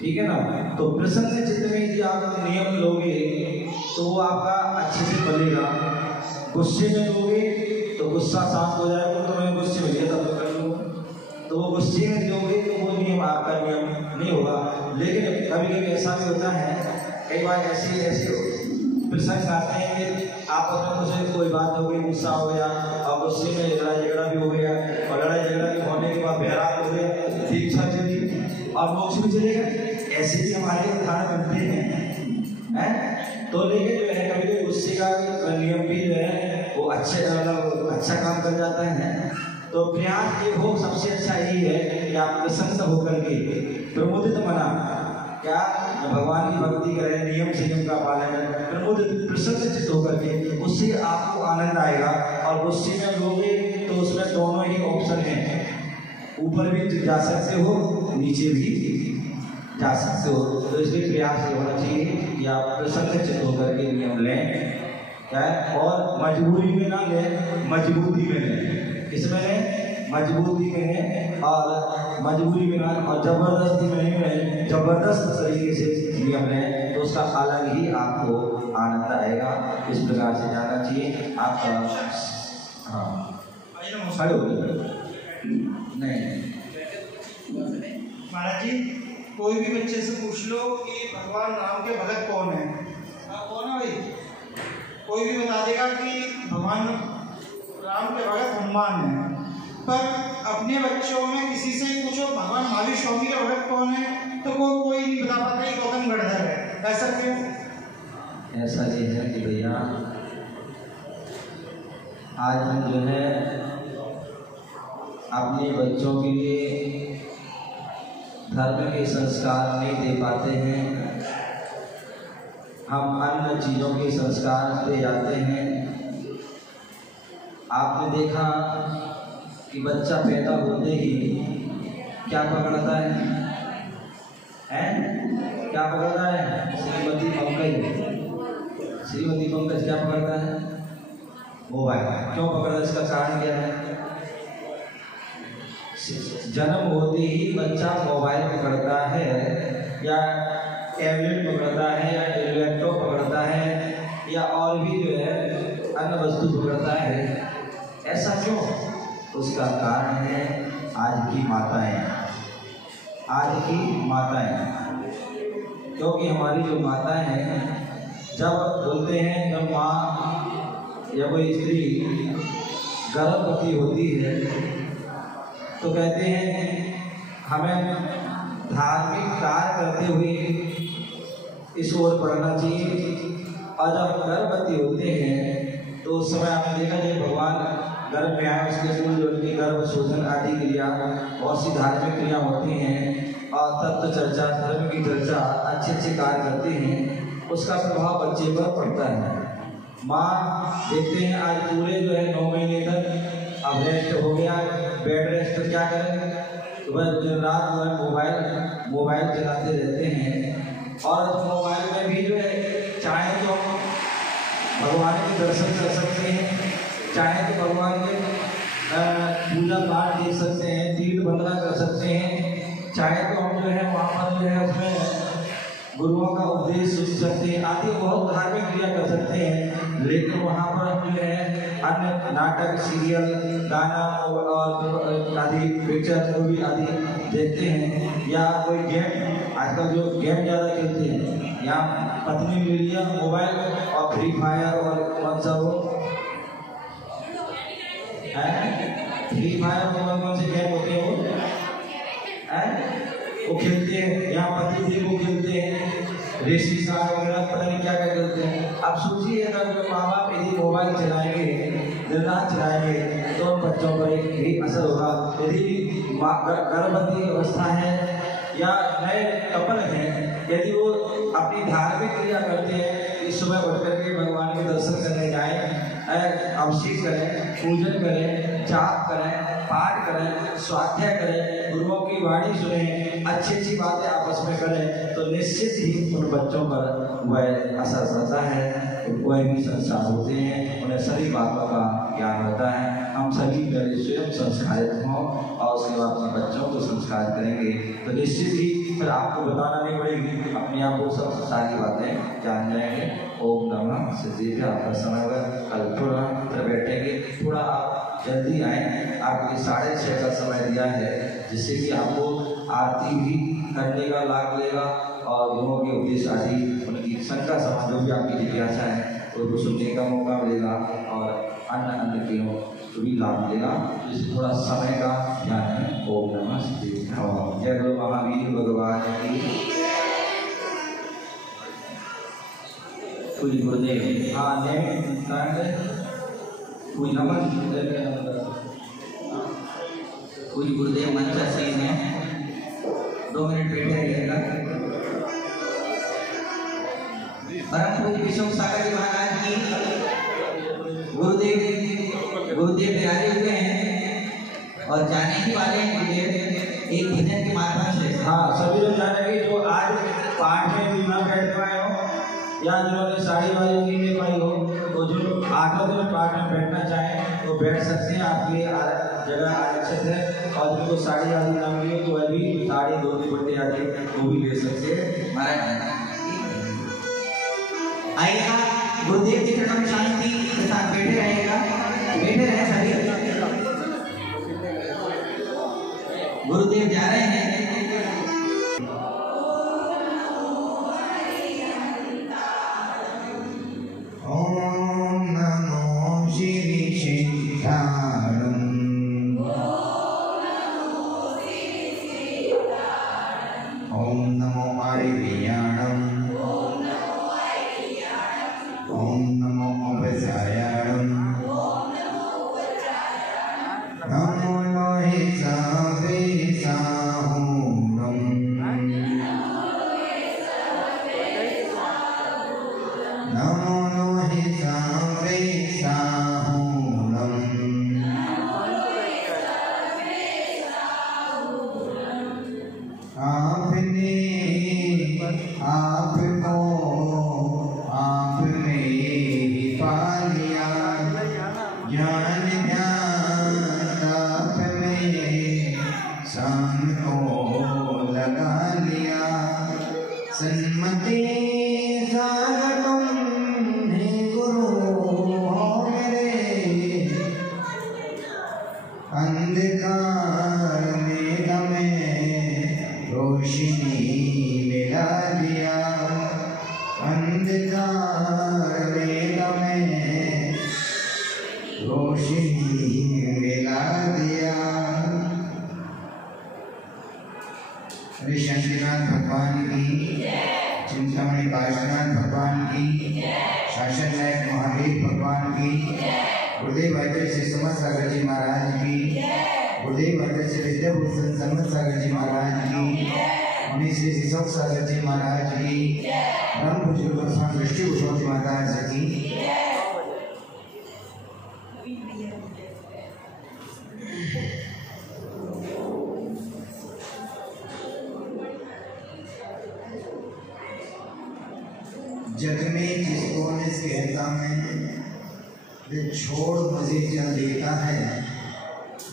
ठीक है ना। तो प्रसन्न चित्त में यदि आप नियम लोगे तो वो आपका अच्छे से बनेगा। गुस्से में लोगे तो गुस्सा शांत हो जाएगा, तो मैं गुस्से में लिया तब कर लूँगा, तो वो गुस्से में लोगे तो वो नियम आपका नियम नहीं होगा। लेकिन कभी कभी ऐसा भी होता है, कई बार ऐसे प्रसंग आते हैं कि आपस में मुझे कोई बात हो गई, गुस्सा हो गया और गुस्से में लड़ाई झगड़ा भी हो गया, और लड़ाई झगड़ा भी होने के बाद बहरात हो गया, दीक्षा चली और मोक्ष भी चले गए, ऐसे भी हमारे उदाहरण बनते हैं। तो लेकिन जो है कभी कभी गुस्से का नियम भी जो है वो अच्छा काम कर जाता है। तो प्रयास ये हो, सबसे अच्छा यही है कि आप प्रसन्न होकर के प्रमुदित मना, क्या भगवान की भक्ति करें, नियम संयम का पालन करें, प्रमुदित प्रसन्न चित्त होकर के, उससे आपको आनंद आएगा। और गुस्से में लोगे तो उसमें दोनों ही ऑप्शन हैं, ऊपर भी जा सकते हो, नीचे भी जा सकते हो। तो इसलिए प्रयास ये होना चाहिए कि आप प्रसन्न चित्त होकर के नियम लें, क्या है, और मजबूरी में ना लें, मजबूती में लें। इसमें मजबूती में है और मजबूरी में ना, और जबरदस्ती में नहीं है, जबरदस्त तरीके से नियम लें तो उसका अलग ही आपको आनंद आएगा। इस प्रकार से जाना चाहिए आपका। हाँ हेलो, नहीं महाराज जी, कोई भी बच्चे से पूछ लो कि भगवान राम के भगत कौन है, कौन है भाई, कोई भी बता देगा कि भगवान राम के भगत हनुमान है। पर अपने बच्चों में किसी से पूछो भगवान महावीर स्वामी के भगत कौन है, तो कोई नहीं बता पाता कि गौतम गढ़धर है। ऐसा क्यों? ऐसा ये है कि भैया आज हम जो है अपने बच्चों के लिए धर्म के संस्कार नहीं दे पाते हैं, हम अन्य चीज़ों के संस्कार दे जाते हैं। आपने देखा कि बच्चा पैदा होते ही क्या पकड़ता है? क्या पकड़ता है? श्रीमती पंकज क्या पकड़ता है? मोबाइल। क्यों पकड़ता है? इसका कारण क्या है? जन्म होते ही बच्चा मोबाइल पकड़ता है या टैबलेट पकड़ता है या लैपटॉप पकड़ता है या और भी जो है अन्य वस्तु पकड़ता है। ऐसा क्यों? उसका कारण है आज की माताएं। क्योंकि हमारी जो माताएं हैं, जब बोलते हैं जब माँ या कोई स्त्री गर्भवती होती है तो कहते हैं हमें धार्मिक कार्य करते हुए इस ओर बढ़ना चाहिए। और जब गर्भवती होते हैं तो उस समय आपने देखा जब भगवान गर्भ में आए उसके पूर्व जो उनकी गर्भ शोषण आदि क्रिया बहुत सी धार्मिक क्रिया होती हैं और तत्व चर्चा, धर्म की चर्चा, अच्छे कार्य करते हैं, उसका प्रभाव बच्चे पर पड़ता है। माँ देखते हैं आज पूरे जो है 9 महीने तक अब रेस्ट हो गया, बेड रेस्ट, तो क्या करें? तो वह दिन रात जो है मोबाइल चलाते रहते हैं। और मोबाइल में भी जो है चाहे तो भगवान के दर्शन कर सकते हैं, चाहे तो भगवान के पूजा पाठ देख सकते हैं, तीर्थ बंदना कर सकते हैं, चाहे तो हम जो है वहाँ पर जो है उसमें गुरुओं का उपदेश सुन सकते हैं, आदि बहुत धार्मिक क्रिया कर सकते हैं। लेकिन वहाँ पर हम जो है अन्य नाटक, सीरियल, गाना और आदि पिक्चर मूवी आदि देखते हैं। या कोई गेम, आजकल जो गेम ज़्यादा खेलते हैं, या पत्नी ले लिया मोबाइल और फ्री फायर और कौन सा वो फ्री फायर में कौन से गेम होते हैं वो खेलते हैं, यहाँ पत्नी से वो खेलते हैं, रेसी कार वगैरह पता नहीं क्या क्या खेलते हैं। अब सोचिए अगर जो माँ बाप यदि मोबाइल चलाएंगे, दिन रात चलाएंगे तो उन बच्चों पर एक भी असर होगा। यदि गर्भवती अवस्था है या नए कपल हैं, यदि वो अपनी धार्मिक क्रिया करते हैं, इस सुबह उठ करके भगवान के दर्शन करने जाएं, अभिषेक करें, पूजन करें, जाप करें, पाठ करें, स्वाध्याय करें, गुरुओं की वाणी सुने, अच्छी बातें आपस में करें, तो निश्चित ही उन बच्चों पर वह असर पड़ता है। वह भी संस्कार होते हैं, उन्हें सभी बातों का ज्ञान होता है। हम सभी पहले स्वयं संस्कारित हों और उसके बाद अपने बच्चों को संस्कार करेंगे तो निश्चित ही फिर आपको बताना नहीं पड़ेगी, अपने आप वो सब सारी बातें जान जाएंगे। ओम नमः शिवाय। आपका समय होगा, कल थोड़ा फिर बैठेंगे, थोड़ा आप जल्दी आए, आपके 6:30 का समय दिया है, जिससे कि आपको आरती भी करने का लाभ मिलेगा और गुरुओं के उपदेश आदि उनकी शंका समाज जो भी आपकी जिज्ञासा है तो सुनने का मौका मिलेगा और अन्य को भी लाभ मिलेगा। इससे थोड़ा समय का ध्यान है। ओम नमः शिवाय। जय गुरु महावीर भगवान की। पूज्य गुरुदेव। हाँ पूज्य गुरुदेव मंचा सिंह हैं, 2 मिनट बैठे रहिएगा। परम पूज्य विश्व सागर जी महाराज की गुरुदेव बिराजे हुए हैं और जाने ही वाले हैं गुरुदेव एक भजन के माध्यम से। हाँ, सभी लोग जानेंगे जो आज पाठ में भी ना बैठ पाए हो या जिन्होंने साड़ी वाली नहीं ले पाई हो, तो जो 8 लोग पाठ में बैठना चाहें तो बैठ सकते हैं, आपके जगह आरक्षित है। और जिनको साड़ी आदि ना मिली हो तो वह भी साड़ी, धोती, पट्टी आदि वो भी ले सकते हैं। आइएगा, गुरुदेव के चरणों में शांति के साथ बैठे रहेगा, बैठे रहे सभी। गुरुदेव जा रहे हैं। ओम नमो श्री सिद्धारणं। ओम नमो आर्याणं। ओम नमो उपचाराणं। नमो लोहिताभिषाहं। अंधकार में हमें रोशनी मिला दिया, अंधकार में हमें रोशनी मिला दिया। श्री शंकरनाथ भगवान की, चिंतामणि काशीनाथ भगवान की, शासन नायक महादेव भगवान की, गुरुदेव आचार्य श्री सुमन सागर जी महाराज की, गुरुदेव आचार्य श्री विद्याभूषण संगत सागर जी महाराज की, मुनि श्री शिशोक सागर जी महाराज की, ब्रह्म पूज्य गोस्वामी दृष्टिभूषण जी महाराज की। जग में जिसको ने कहता है वे छोड़ मुझे जन देता है,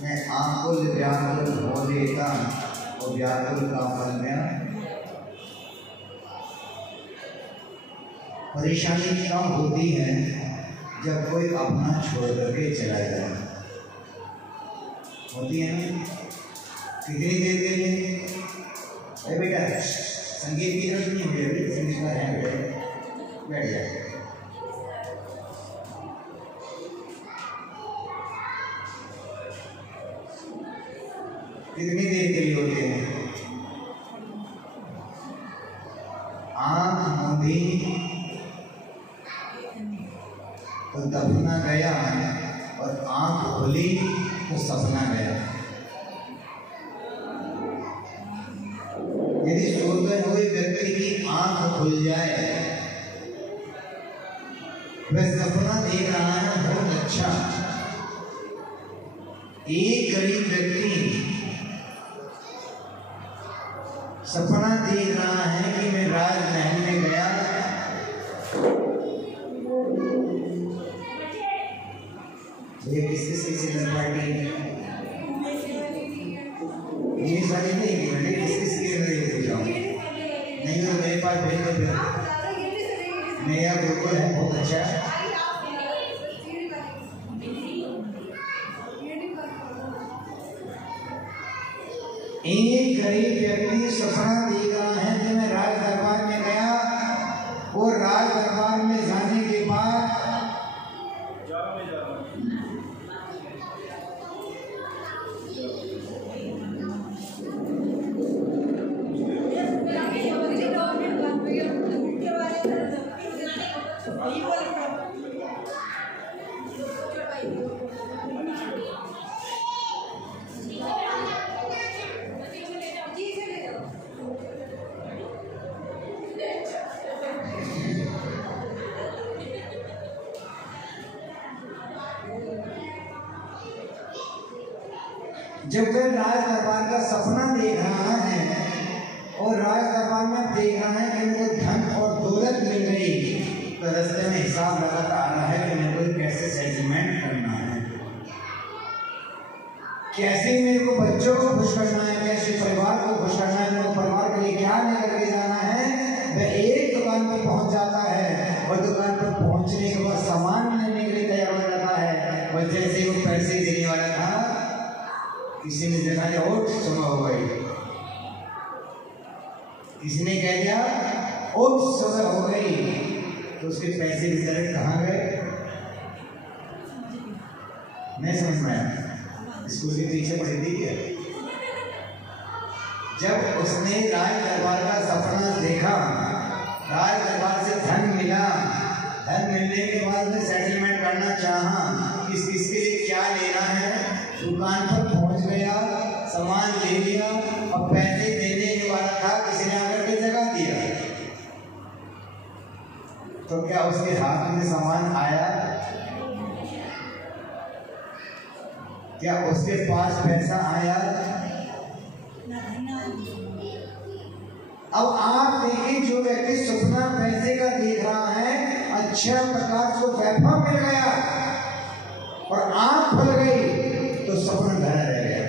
मैं आकुल व्याकुल हो देता और व्याकुल का फल में। परेशानी कम होती है जब कोई अपना छोड़ करके चला जाए, होती है ना। कितनी देर के लिए अरे बेटा संगीत की जरूरत नहीं मुझे, संगीत का है बेटा, बैठ जाए। कितनी देर के लिए होते हैं? आंख मूंदी तो दफना गया और आंख खुली तो सपना गया। यदि सोते हुए व्यक्ति की आंख खुल जाए, वह सपना देख रहा है बहुत अच्छा। एक गरीब व्यक्ति सपना देख रहा है कि मैं राजमहल में गया, ये किस सिलर पार्टी ये सारी नहीं की मैंने किस के अंदर ये पूछा हूँ, नहीं तो मेरे पास भेज दो फिर। मेरा बिल्कुल है बहुत अच्छा है। एक गरीब व्यक्ति सपना देख रहा है कि मैं राज दरबार में गया और राज दरबार में जाने के बाद जब वह राज दरबार का सपना देख रहा है और राज दरबार में देख रहा है कि उनको धन और दौलत मिल गई, तो रास्ते में हिसाब लगाता आ रहा है कि मेरे को कैसे सेटलमेंट करना है, कैसे मेरे को बच्चों को खुश करना है, कैसे परिवार को खुश करना है, मेरे परिवार के लिए क्या लेकर के जाना है। वह एक दुकान पर पहुंच जाता है और दुकान पर पहुंचने के बाद सामान लेने के लिए तैयार हो जाता है, और जैसे वो पैसे देने वाला था किसी ने देखा है ओट सुबह हो गई, किसी ने कह दिया ओट सुबह हो गई, तो उसके पैसे बेचारे कहाँ गए नहीं समझ में आया। स्कूल के पीछे पड़ी थी क्या? जब उसने राज दरबार का सपना देखा, राज दरबार से धन मिला, धन मिलने के बाद में सेटलमेंट करना चाहा, किस किसके लिए क्या लेना है, दुकान पर पहुंच गया, सामान ले लिया और पैसे देने के वाला था, किसी ने आकर के जगा दिया, तो क्या उसके हाथ में सामान आया? क्या उसके पास पैसा आया? अब आप देखिए, जो व्यक्ति सपना पैसे का देख रहा है, अच्छा प्रकार से वैभव मिल गया और आंख खुल गई, तो सपना धरा रह गया।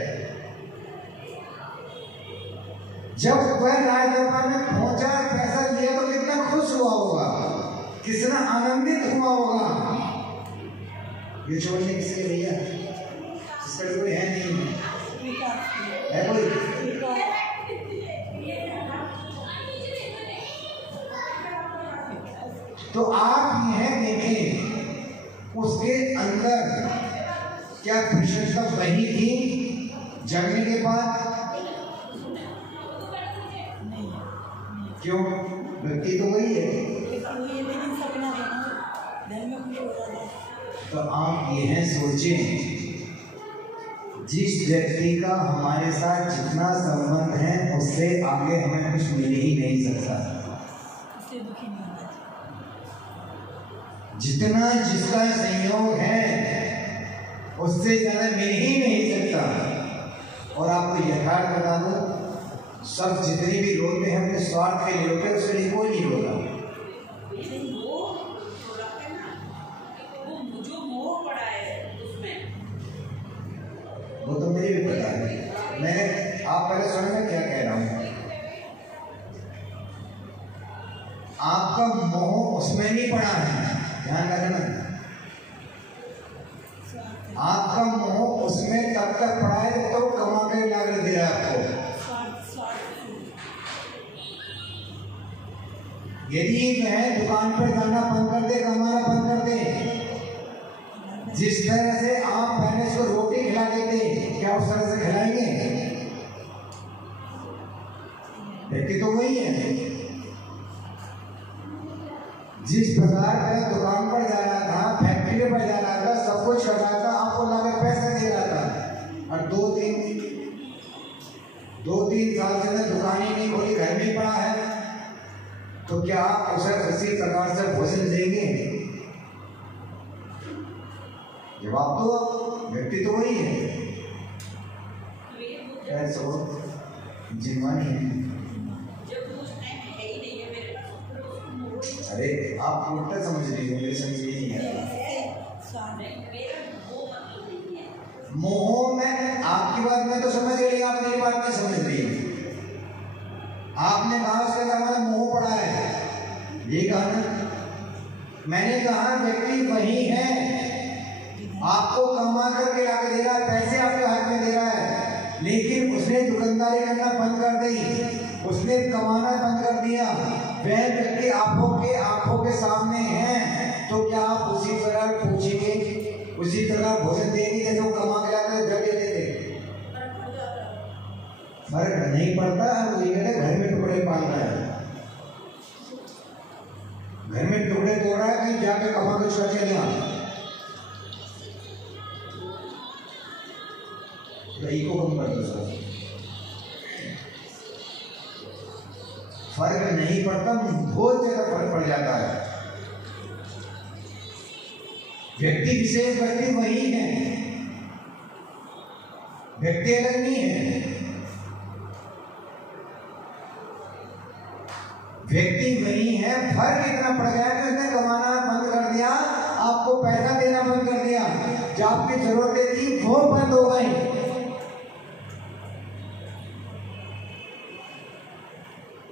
जब वह राज दरबार में पहुंचा, पैसा लिया, तो कितना खुश हुआ होगा, कितना आनंदित हुआ होगा। ये छोड़ने किसके भैया पर कोई है नहीं है कोई? तो आप यह देखें उसके अंदर क्या विशेषता वही थी जगने के बाद? क्यों? व्यक्ति तो वही है। तो आप यह सोचें, जिस व्यक्ति का हमारे साथ जितना संबंध है उससे आगे हमें कुछ मिल ही नहीं सकता। जितना जिसका संयोग है उससे ज्यादा मिल ही नहीं सकता। और आपको यथार्थ बता दो, सब जितने भी रोते हैं अपने स्वार्थ के लिए रोते हैं, उसके लिए कोई नहीं रोता। वो तो मुझे भी पता है। मैंने आप पहले सुनो मैं क्या कह रहा हूँ। आपका मोह उसमें नहीं पड़ा है, ध्यान रखना। आपका मोह उसमें तब तक पड़ा है तो कमा के लागत दे रहा है आपको। यदि वह दुकान पर जाना बंद कर दे, कमाना बंद कर दे, जिस तरह से आप पहले इसको रोटी खिला देते, क्या उस तरह से खिलाएंगे? व्यक्ति तो वही है। जिस प्रकार का दुकान पर जा रहा था, फैक्ट्री पर जा रहा था, सब कुछ कर रहा था, आपको लाकर पैसा दे रहा था, और दो तीन साल से मैं दुकान ही नहीं खोली, घर में पड़ा है, तो क्या आप उसे उसी प्रकार से भोजन देंगे? जवाब तो व्यक्ति तो वही है। जिम्मानी है। अरे आप उल्टा समझ रही हो, मेरी समझ नहीं है। मोह में आपकी बात में तो समझ रही, आप मेरी बात नहीं समझ रही। आपने कहा उसके हमारा मोह पड़ा है, ये कहा ना। मैंने कहा व्यक्ति वही है, आपको कमा करके लाके दे रहा है, पैसे आपके हाथ में दे रहा है, लेकिन उसने दुकानदारी करना बंद कर दी, उसने कमाना बंद कर दिया। वह व्यक्ति आंखों के सामने है, तो क्या आप उसी तरह पूछेंगे, उसी तरह भोजन देंगे जैसे वो कमा के लाकर घर देते थे? फर्क नहीं पड़ता। घर में टुकड़े पालना है, घर में टुकड़े तोड़ रहा है, कहीं जाके कमा के छुआ के लिया, को कम कर दो। फर्क नहीं पड़ता, बहुत ज्यादा फर्क पड़ जाता है। व्यक्ति विशेष व्यक्ति वही है, व्यक्ति अलग नहीं है। व्यक्ति वही है, फर्क इतना पड़ गया कि उसने कमाना बंद कर दिया, आपको पैसा देना बंद कर दिया, जो आपकी जरूरतें थी वो बंद हो गई।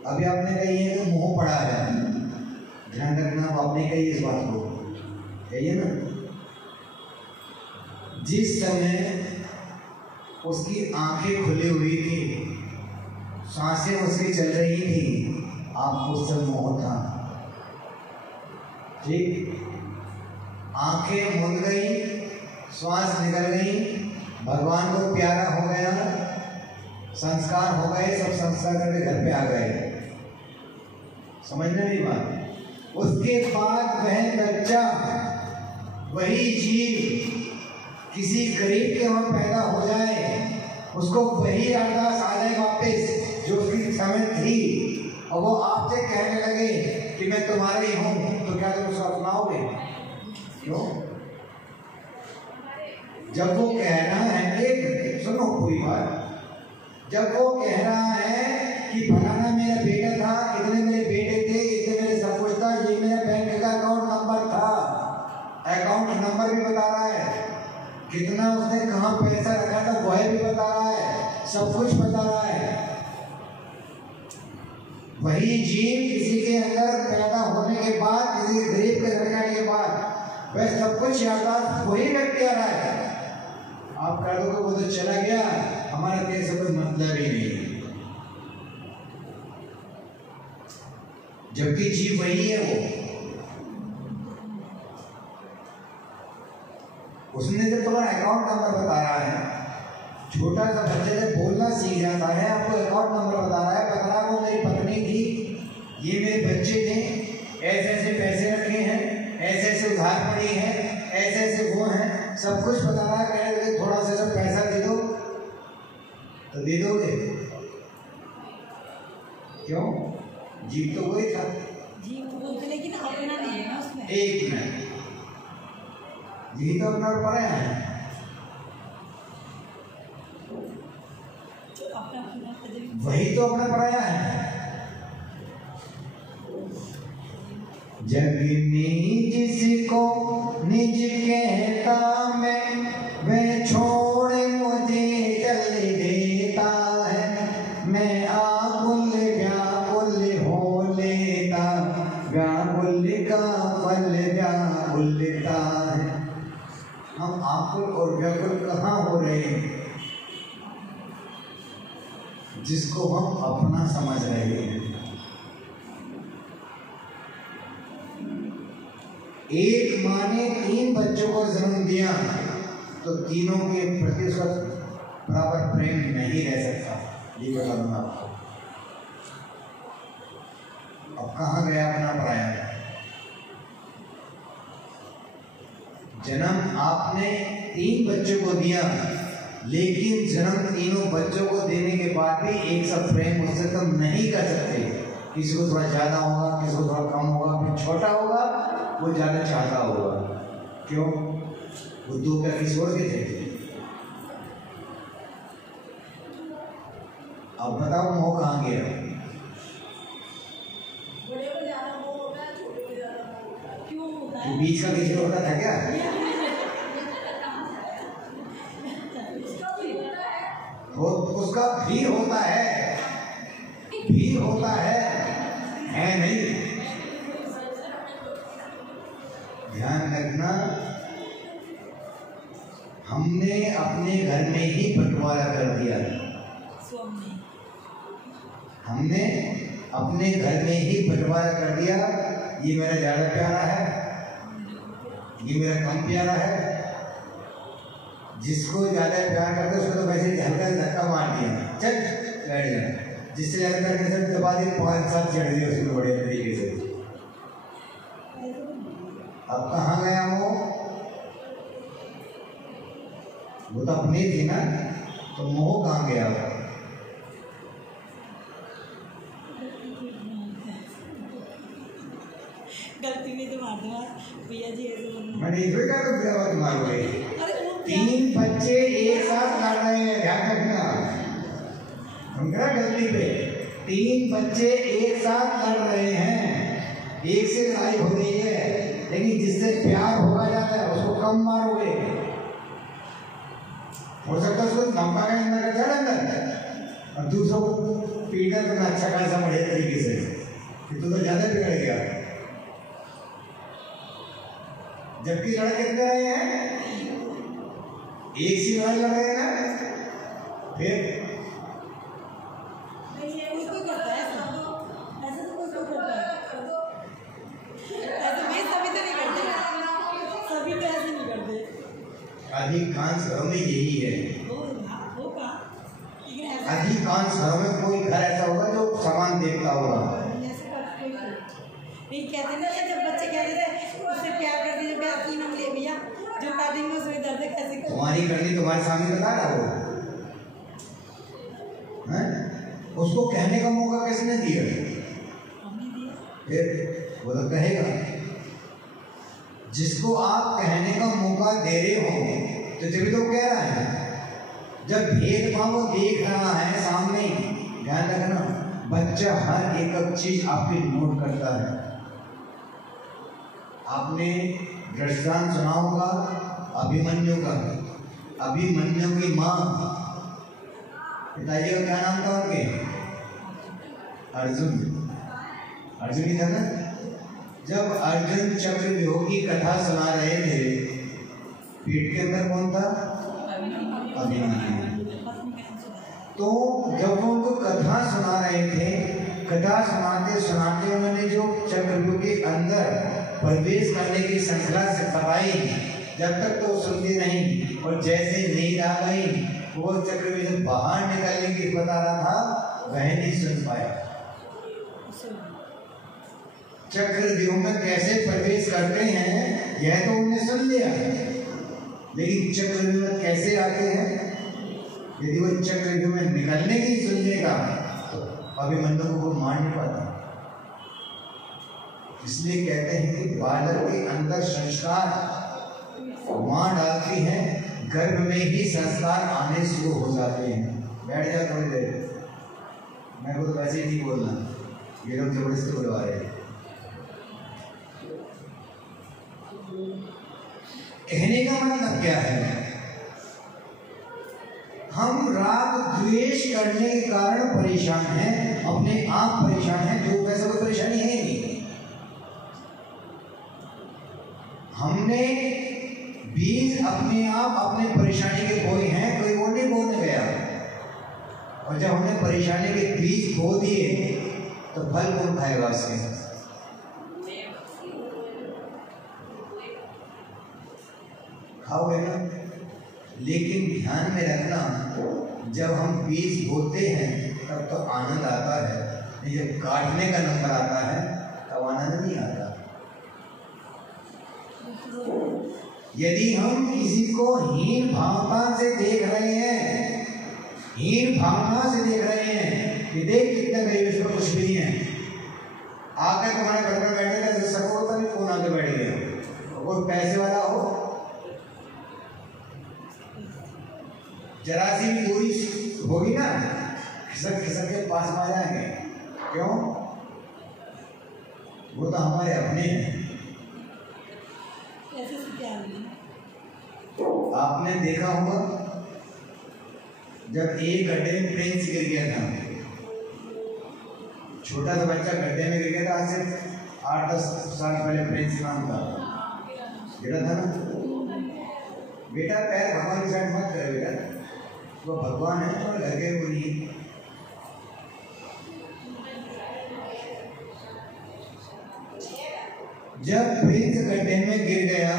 अभी आपने कही है कि मोह पड़ा है, ध्यान रखना, आपने कही इस बात को, कहिए ना। जिस समय उसकी आंखें खुली हुई थी, सांसें उसकी चल रही थी, आपको उससे मोह था, ठीक। आंखें मुंद गई, श्वास निकल गई, भगवान को प्यारा हो गया, संस्कार हो गए, सब संस्कार करके घर पे आ गए। समझने नहीं बात। उसके बाद वह बच्चा, वही जीव किसी गरीब के वहां पैदा हो जाए, उसको वही अरदास आ जाए वापस जो उसकी समय थी, और वो आपसे कहने लगे कि मैं तुम्हारे ही हूं, तो क्या तुम उसको अपनाओगे? क्यों? जब वो कह रहा है, एक सुनो कोई बात, जब वो कह रहा है कि फलाना मेरा बेटा था, इतने मेरे बेटे थे, इतने मेरे सब कुछ था, ये मेरा बैंक का अकाउंट नंबर था, अकाउंट नंबर भी बता रहा है, कितना उसने कहाँ पैसा रखा था वह भी बता रहा है, सब कुछ बता रहा है। वही जीव किसी के अंदर पैदा होने के बाद, किसी गरीब के घर जाने के बाद, वह सब कुछ याददाश्त वही व्यक्ति आ रहा है। आप कह दो कि वो तो चला गया, हमारा तेरे से कोई मतलब ही नहीं, जबकि जीव वही है। वो उसने जब तुम्हारा अकाउंट नंबर बता रहा है, छोटा सा बच्चे जब बोलना सीख जाता है, आपको अकाउंट नंबर बता रहा है, बता रहा वो मेरी पत्नी थी, ये मेरे बच्चे थे, ऐसे ऐसे पैसे रखे हैं, ऐसे ऐसे उधार पड़ी है, ऐसे ऐसे वो हैं, सब कुछ बता रहा है। कह रहे थोड़ा सा जब पैसा दे दो तो दे दोगे? क्यों? जीव तो वही था, लेकिन अपना नहीं है उसमें। एक मिनट, यही तो अपना पढ़े हैं। वही तो अपना पढ़ाया है। जग निज जिसको निज कहता मैं, वह छोड़ मुझे चल देता है। मैं आकुल व्याकुल हो लेता, व्याकुल का फल व्याकुलता है। हम आकुल और व्याकुल कहाँ हो रहे हैं? जिसको हम अपना समझ रहे हैं। एक माँ ने 3 बच्चों को जन्म दिया तो तीनों के प्रति उसका बराबर प्रेम नहीं रह सकता। ये बता दूंगा आपको। अब कहाँ गया अपना पराया? जन्म आपने 3 बच्चों को दिया, लेकिन जन्म तीनों बच्चों को देने के बाद भी एक सा प्रेम उससे कम नहीं कर सकते। किसी को थोड़ा ज़्यादा होगा, किसी को थोड़ा कम होगा, फिर छोटा होगा वो ज़्यादा चाहता होगा। क्यों? वो 2 क्या किसी और के थे। अब बताओ मोह कहाँ गया? बीच का किसी और का था क्या? उसका भी होता है, भी होता है नहीं? ध्यान रखना, हमने अपने घर में ही बंटवारा कर दिया। हमने अपने घर में ही बंटवारा कर दिया। ये मेरा ज्यादा प्यारा है, ये मेरा कम प्यारा है। जिसको ज्यादा प्यार करते उसको तो वैसे हल्का धक्का मार दिया, चल बैठ जा। जिससे ज्यादा प्यार करते दबा दिए, 5-7 चढ़ दिए उसको बड़े तरीके से। अब कहाँ गया वो तो अपनी थी ना, तो मोह कहाँ गया? गलती में तो मार दूंगा भैया जी, मैंने इसमें क्या कर दिया? मार गई। 3 बच्चे एक साथ लड़ रहे हैं, ध्यान रखना। समझा? गलती पे 3 बच्चे एक साथ लड़ रहे हैं, एक से लड़ाई हो रही है, लेकिन जिससे प्यार होगा जाता है उसको कम मारोगे। हो सकता है उसको लंबा का अंदर कर जाए अंदर, और दूसरों को पीटा तो अच्छा खासा बढ़िया तरीके से, तो ज्यादा बिगड़ गया। जबकि लड़ कितने रहे हैं? एक सी लड़ाई लड़ रहे हैं ना। फिर उसको करता है ऐसा तो उसको करता है, ऐसे भी सभी तो नहीं करते, सभी तो ऐसे नहीं करते। अधिकांश घरों में यही है। अधिकांश घरों में कोई घर ऐसा होगा जो समान देखता होगा। कहते ना जब बच्चे कहते थे उससे प्यार करते, जो प्यार की नाम ले भैया, जो कर देंगे उसमें दर्द कैसे कर। तुम्हारी करनी तुम्हारे सामने बता रहा हो, उसको कहने का मौका किसने दिया? फिर वो तो कहेगा। जिसको आप कहने का मौका दे रहे हो तो जब तो कह रहा है। जब भेदभाव देख रहा है सामने, ध्यान रखना, बच्चा हर एक चीज आपकी नोट करता है। आपने दृष्टांत सुना होगा अभिमन्यु का। अभिमन्यु की माँ, पिताजी का क्या नाम था उनके? अर्जुन। अर्जुन ही था ना। जब अर्जुन चक्रव्यूह की कथा सुना रहे थे, पीठ के अंदर कौन था? अभिमानी है। तो जब वो उनको कथा सुना रहे थे, कथा सुनाते सुनाते उन्होंने जो चक्रव्यूह के अंदर प्रवेश करने की श्रृंखला से बताई, जब तक तो सुनते नहीं, और जैसे नींद आ गई वो चक्रव्यूह से बाहर निकलने की बता रहा था, वह नहीं सुन पाया। चक्रव्यूह में कैसे प्रवेश करते हैं यह तो उन्हें सुन लिया, लेकिन चक्रव्यूह में कैसे आते हैं, यदि वो चक्रव्यूह में निकलने की सुन लेगा तो अभिमन्यु को मार नहीं पाता। इसलिए कहते हैं कि बालक के अंदर संस्कार मां डालती है, गर्भ में ही संस्कार आने शुरू हो जाते हैं। बैठ जा थोड़ी देर, मैं को तो वैसे ही नहीं बोलना, ये लोग जबरदस्ती बुलवा रहे हैं। कहने का मतलब क्या है, हम राग द्वेष करने के कारण परेशान हैं, अपने आप परेशान हैं, जो वैसे कोई परेशानी है नहीं। हमने बीज अपने आप अपने परेशानी के बोए हैं, कोई और नहीं बोने गया। और जब हमने परेशानी के बीज बो दिए तो फल कौन खाएगा उसके? खाओगे ना। लेकिन ध्यान में रखना, जब हम बीज बोते हैं तब तो आनंद आता है, जब काटने का नंबर आता है तब आनंद नहीं आता। यदि हम किसी को हीन भावना से देख रहे हैं, हीन भावना से देख रहे हैं कि देख कितना गरीब, इसमें कुछ भी नहीं है, आकर तुम्हारे घर में बैठे थे, सबको होता नहीं, कौन आके बैठ गया, और पैसे वाला हो, जरा सी भी दूरी होगी ना, खिसक खिसक के पास में आ जाएंगे। क्यों? वो तो हमारे अपने हैं। आपने देखा होगा जब एक गड्ढे में प्रिंस गिर गया था, छोटा सा बच्चा गड्ढे में गिर गया था, आज से 8-10 साल पहले प्रिंस नाम का गिरा था ना। बेटा पैर भगवान की साइड मत करे बेटा, वो भगवान है और घर के बोलिए। जब प्रिंस गड्ढे में गिर गया,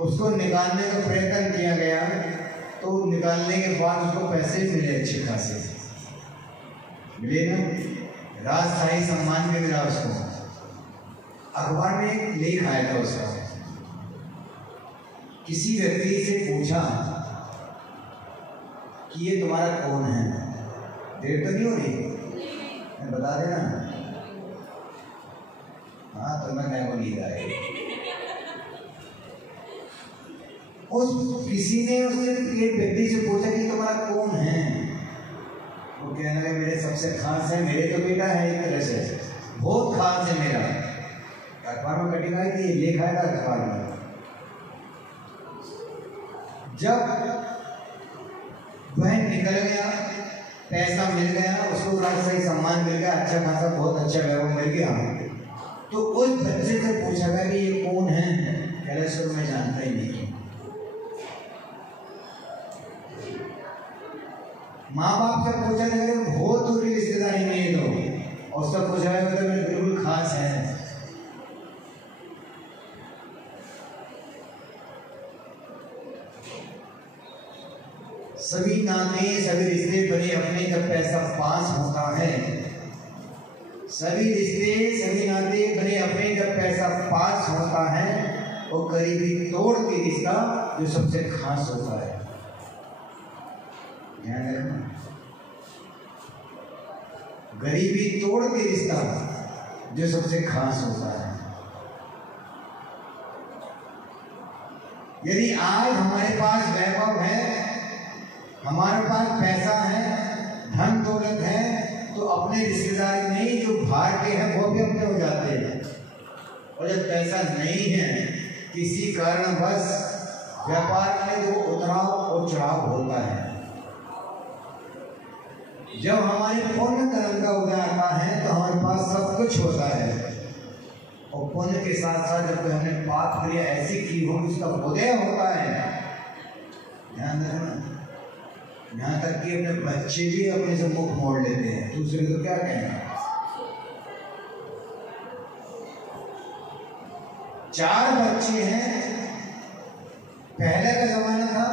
उसको निकालने का प्रयत्न किया गया, तो निकालने के बाद उसको पैसे मिले, अच्छे खासे मिले ना, राजशाही सम्मान भी मिला उसको। अखबार में एक लेख आया था उसका, किसी व्यक्ति से पूछा कि ये तुम्हारा कौन है? देर तो नहीं हो रही, मैं बता देना। हाँ तो मैं क्या को नींद आए। उस किसी ने उससे एक व्यक्ति से पूछा कि तुम्हारा कौन है? वो कहने लगा मेरे सबसे खास है, मेरे तो बेटा है, एक तरह से बहुत खास है मेरा। अखबार में कटिंग आई थी, लिखा था अखबार में। जब वह निकल गया, पैसा मिल गया, उसको राजशाही सम्मान मिल गया, अच्छा खासा बहुत अच्छा वैभव मिल गया, तो उस बच्चे से पूछा गया कि ये कौन है? कैलेश्वर मैं जानता ही नहीं। माँ बाप से पूछा गया बहुत दूरी रिश्तेदारी में ये लोग, और उससे पूछा गया तो बिल्कुल खास है। सभी नाते सभी रिश्ते बने अपने जब पैसा पास होता है, सभी रिश्ते सभी नाते बने अपने जब पैसा पास होता है, वो गरीबी तोड़ के रिश्ता जो सबसे खास होता है। ध्यान रखना, गरीबी तोड़ के रिश्ता जो सबसे खास होता है। यदि आज हमारे पास वैभव है, हमारे पास पैसा है, धन दौलत है, तो अपने रिश्तेदारी नहीं जो बाहर के हैं वो भी अपने हो जाते हैं। और जब पैसा नहीं है, किसी कारणवश व्यापार में जो उतराव और चढ़ाव होता है, जब हमारे पुण्य कर्म का उदय आता है तो हमारे पास सब कुछ होता है, और पुण्य के साथ साथ जब हमने पाप क्रिया ऐसी की हो उसका उदय होता है। ध्यान रखना, यहाँ तक कि अपने बच्चे भी अपने से मुख मोड़ लेते हैं। दूसरे को क्या कहना। 4 बच्चे हैं। पहले का जमाना था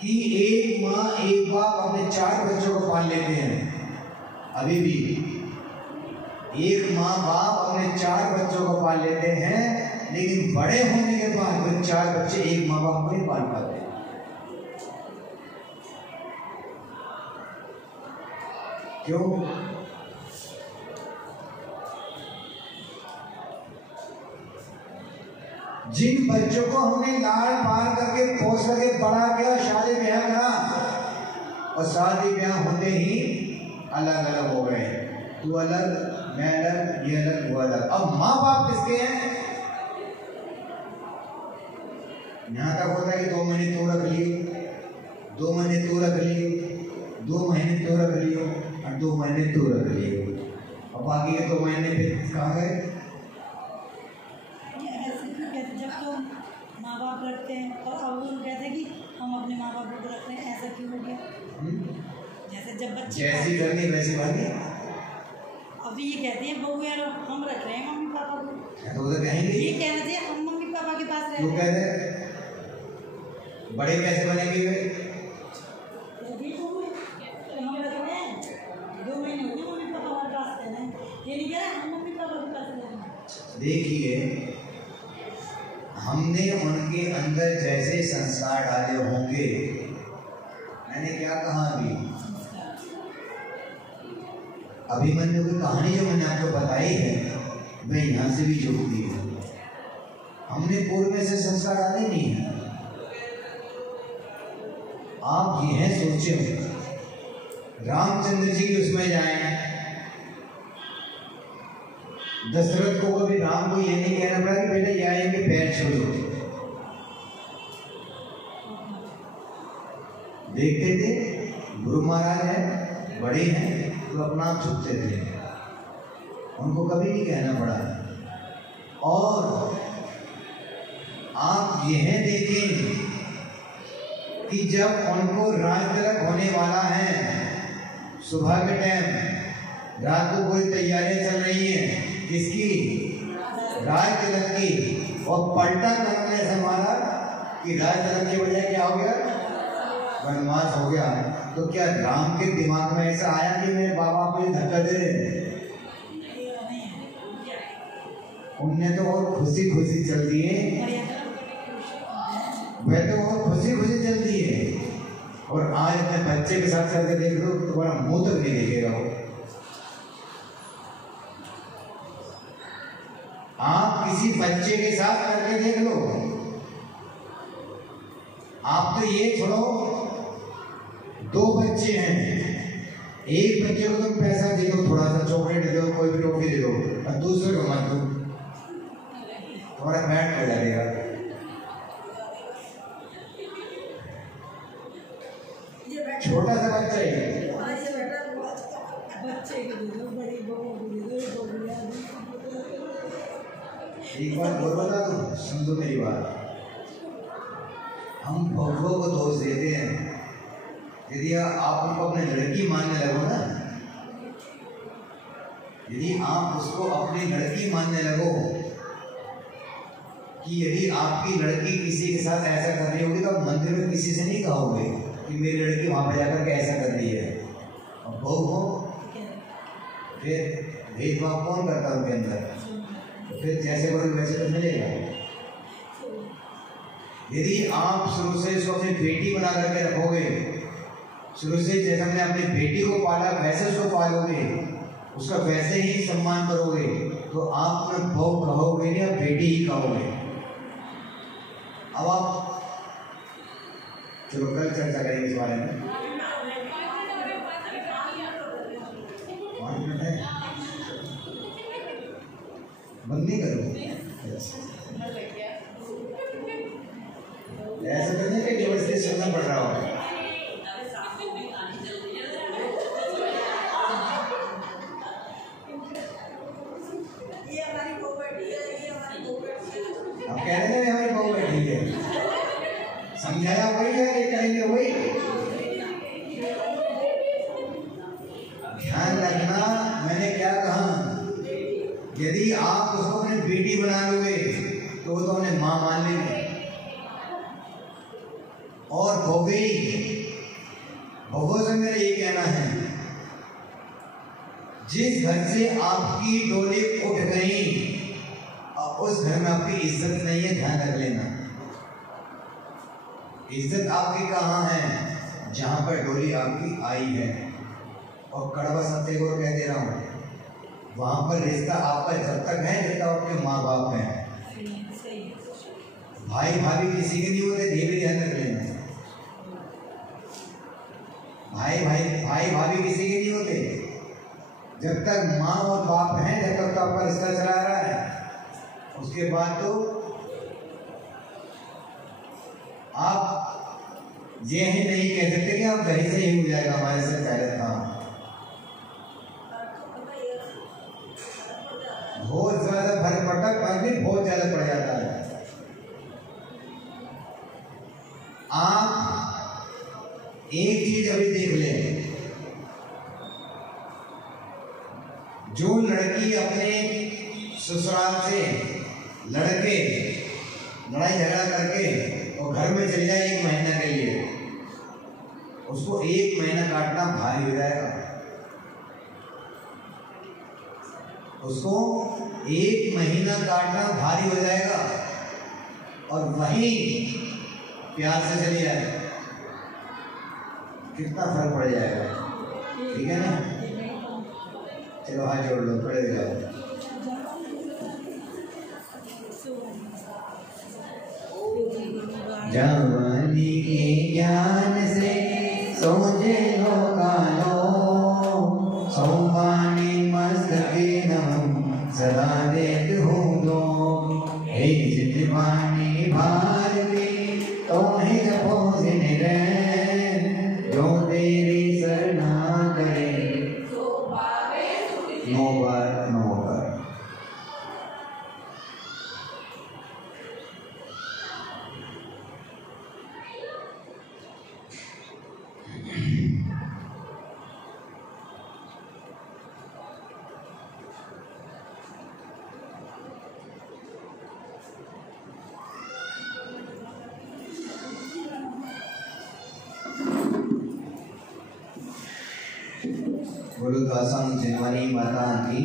कि एक माँ एक बाप अपने 4 बच्चों को पाल लेते हैं। अभी भी एक माँ बाप अपने 4 बच्चों को पाल लेते हैं, लेकिन बड़े होने के बाद वो 4 बच्चे एक माँ बाप को नहीं पाल पाते। क्यों? जिन बच्चों को हमने लाड़ पार करके पोस करके बड़ा किया, शादी ब्याह करा, और शादी ब्याह होते ही अलग अलग हो गए। तू अलग, मैं अलग, ये अलग, वो अलग। अब माँ बाप किसके हैं? यहाँ तक होता है कि 2 महीने तू रख लिए, 2 महीने तू रख लिए, 2 महीने तू रख लियो, और 2 महीने तू रख लियो। अब बाकी के 2 महीने फिर कहाँ गए? जब तो माँ बाप रखते हैं और अब वो कहते हैं कि हम अपने माँ बाप को रख रहे हैं, ऐसा क्यों हो गया? जैसे जब बच्चे जैसी करनी वैसी बात नहीं। अभी ये कहते हैं बहू यार हम रख रहे हैं मम्मी पापा को, तो उधर कहेंगे ये कहना चाहिए हम मम्मी पापा के पास रह क्यों रहे कह हैं। रहे? बड़े कैसे बनेंगे वे? अभी बहू हम रख रहे हैं, 2 महीने हो गए मम्मी पापा हमारे पास रह रहे हैं, ये नहीं कह रहे हम मम्मी पापा के पास रह रहे हैं। देखिए, हमने उनके अंदर जैसे संस्कार डाले होंगे, मैंने क्या कहा अभिमन्यु की कहानी जो मैंने आपको बताई है, वह यहाँ से भी जुड़ती है। हमने पूर्व में से संस्कार डाले नहीं है। आप यह सोचें, रामचंद्र जी की उसमें जाएं, दशरथ को कभी राम को ये नहीं कहना पड़ा कि बेटा ये आएंगे पैर छोड़ो। देखते थे गुरु महाराज है, बड़े हैं, तो अपना आप झुकते थे, उनको कभी नहीं कहना पड़ा। और आप यह देखें कि जब उनको राज तिलक होने वाला है, सुबह के टाइम रात को पूरी तैयारियां चल रही हैं, किसकी? राज तिलक की। और पलटा करने से हमारा कि राज तिलक की वजह क्या हो गया? वनवास हो गया। तो क्या राम के दिमाग में ऐसा आया कि मेरे बाबा को धक्का दे रहे? उनने तो और खुशी खुशी चल दिए, वह तो और खुशी खुशी चल दिए। और आज अपने बच्चे के साथ चल के देख लो, तुम्हारा मुंह तक नहीं देखेगा वो। आप किसी बच्चे के साथ करके देख लो, आप तो ये छोड़ो, 2 बच्चे हैं, एक बच्चे को तुम पैसा दे दो, थोड़ा सा चॉकलेट दे दो, कोई भी टॉफी दे दो, और दूसरे को मत दो, तुम्हारा बैठ हो जाएगा। छोटा सा बच्चा ही एक बार बोलो ना, तुम सुन दो मेरी बात। हम बहुओं को दोष देते हैं। यदि आप उनको अपनी लड़की मानने लगो ना, यदि आप उसको अपनी लड़की मानने लगो कि यदि आपकी लड़की किसी के साथ ऐसा कर रही होगी, तो आप मंदिर में किसी से नहीं कहोगे कि मेरी लड़की वहां पर जाकर के ऐसा कर रही है। और बहू हो, फिर भेदभाव कौन करता है उनके अंदर? फिर जैसे बोले वैसे तो मिलेगा। यदि आप शुरू से इसको अपनी बेटी बना करके रखोगे, शुरू से जैसे हमने अपनी बेटी को पाला वैसे उसको पालोगे, उसका वैसे ही सम्मान करोगे, तो आप अपने बहू कहोगे नहीं, आप बेटी ही कहोगे। अब आप चलो कल चर्चा करेंगे इस बारे में। 5 मिनट है, बंद नहीं करो। ऐसा करने के जबरदस्ती सुनना पड़ रहा हो। आप कह रहे थे हमारी बहू बैठी है, समझाया वही है, कहेंगे वही। मेरा ये कहना है, जिस घर से आपकी डोली उठ गई उस घर में आपकी इज्जत नहीं है, ध्यान रख लेना। इज्जत आपकी कहाँ है? जहां पर डोली आपकी आई है। और कड़वा सत्य को कह दे रहा हूं, वहां पर रिश्ता आपका जब तक है जब तक आपके माँ बाप हैं। भाई भाभी किसी के नहीं होते, धीरे ध्यान रख लेना। भाई भाभी किसी के नहीं होते, जब तक माँ और बाप हैं जब तक तो आपका रिश्ता चला रहा है। उसके बाद तो आप ये ही नहीं कह सकते कि आप घर से ही हो जाएगा, हमारे से पहले था। बहुत ज्यादा फर्क पड़ता है, फर्क भी बहुत ज्यादा पड़ जाता है। आप एक चीज अभी देख लें, जो लड़की अपने ससुराल से लड़के लड़ाई झगड़ा करके और घर में चली जाए 1 महीना के लिए, उसको 1 महीना काटना भारी हो जाएगा। उसको 1 महीना काटना भारी हो जाएगा। और वहीं प्यार से चली जाए, कितना फर्क पड़ जाएगा। ठीक है ना? चलो हाथ जोड़ लो, खड़े हो जाओ। जवानी के ज्ञान से सोचे लो कानो, सोमानी मस्त के नाम सदा देत हूँ दो। हे जितवानी भार में तो है जपो जिन रैन, जो तेरी सरना करे नो बार नो बार। बोलो दासांग जिनवानी माता की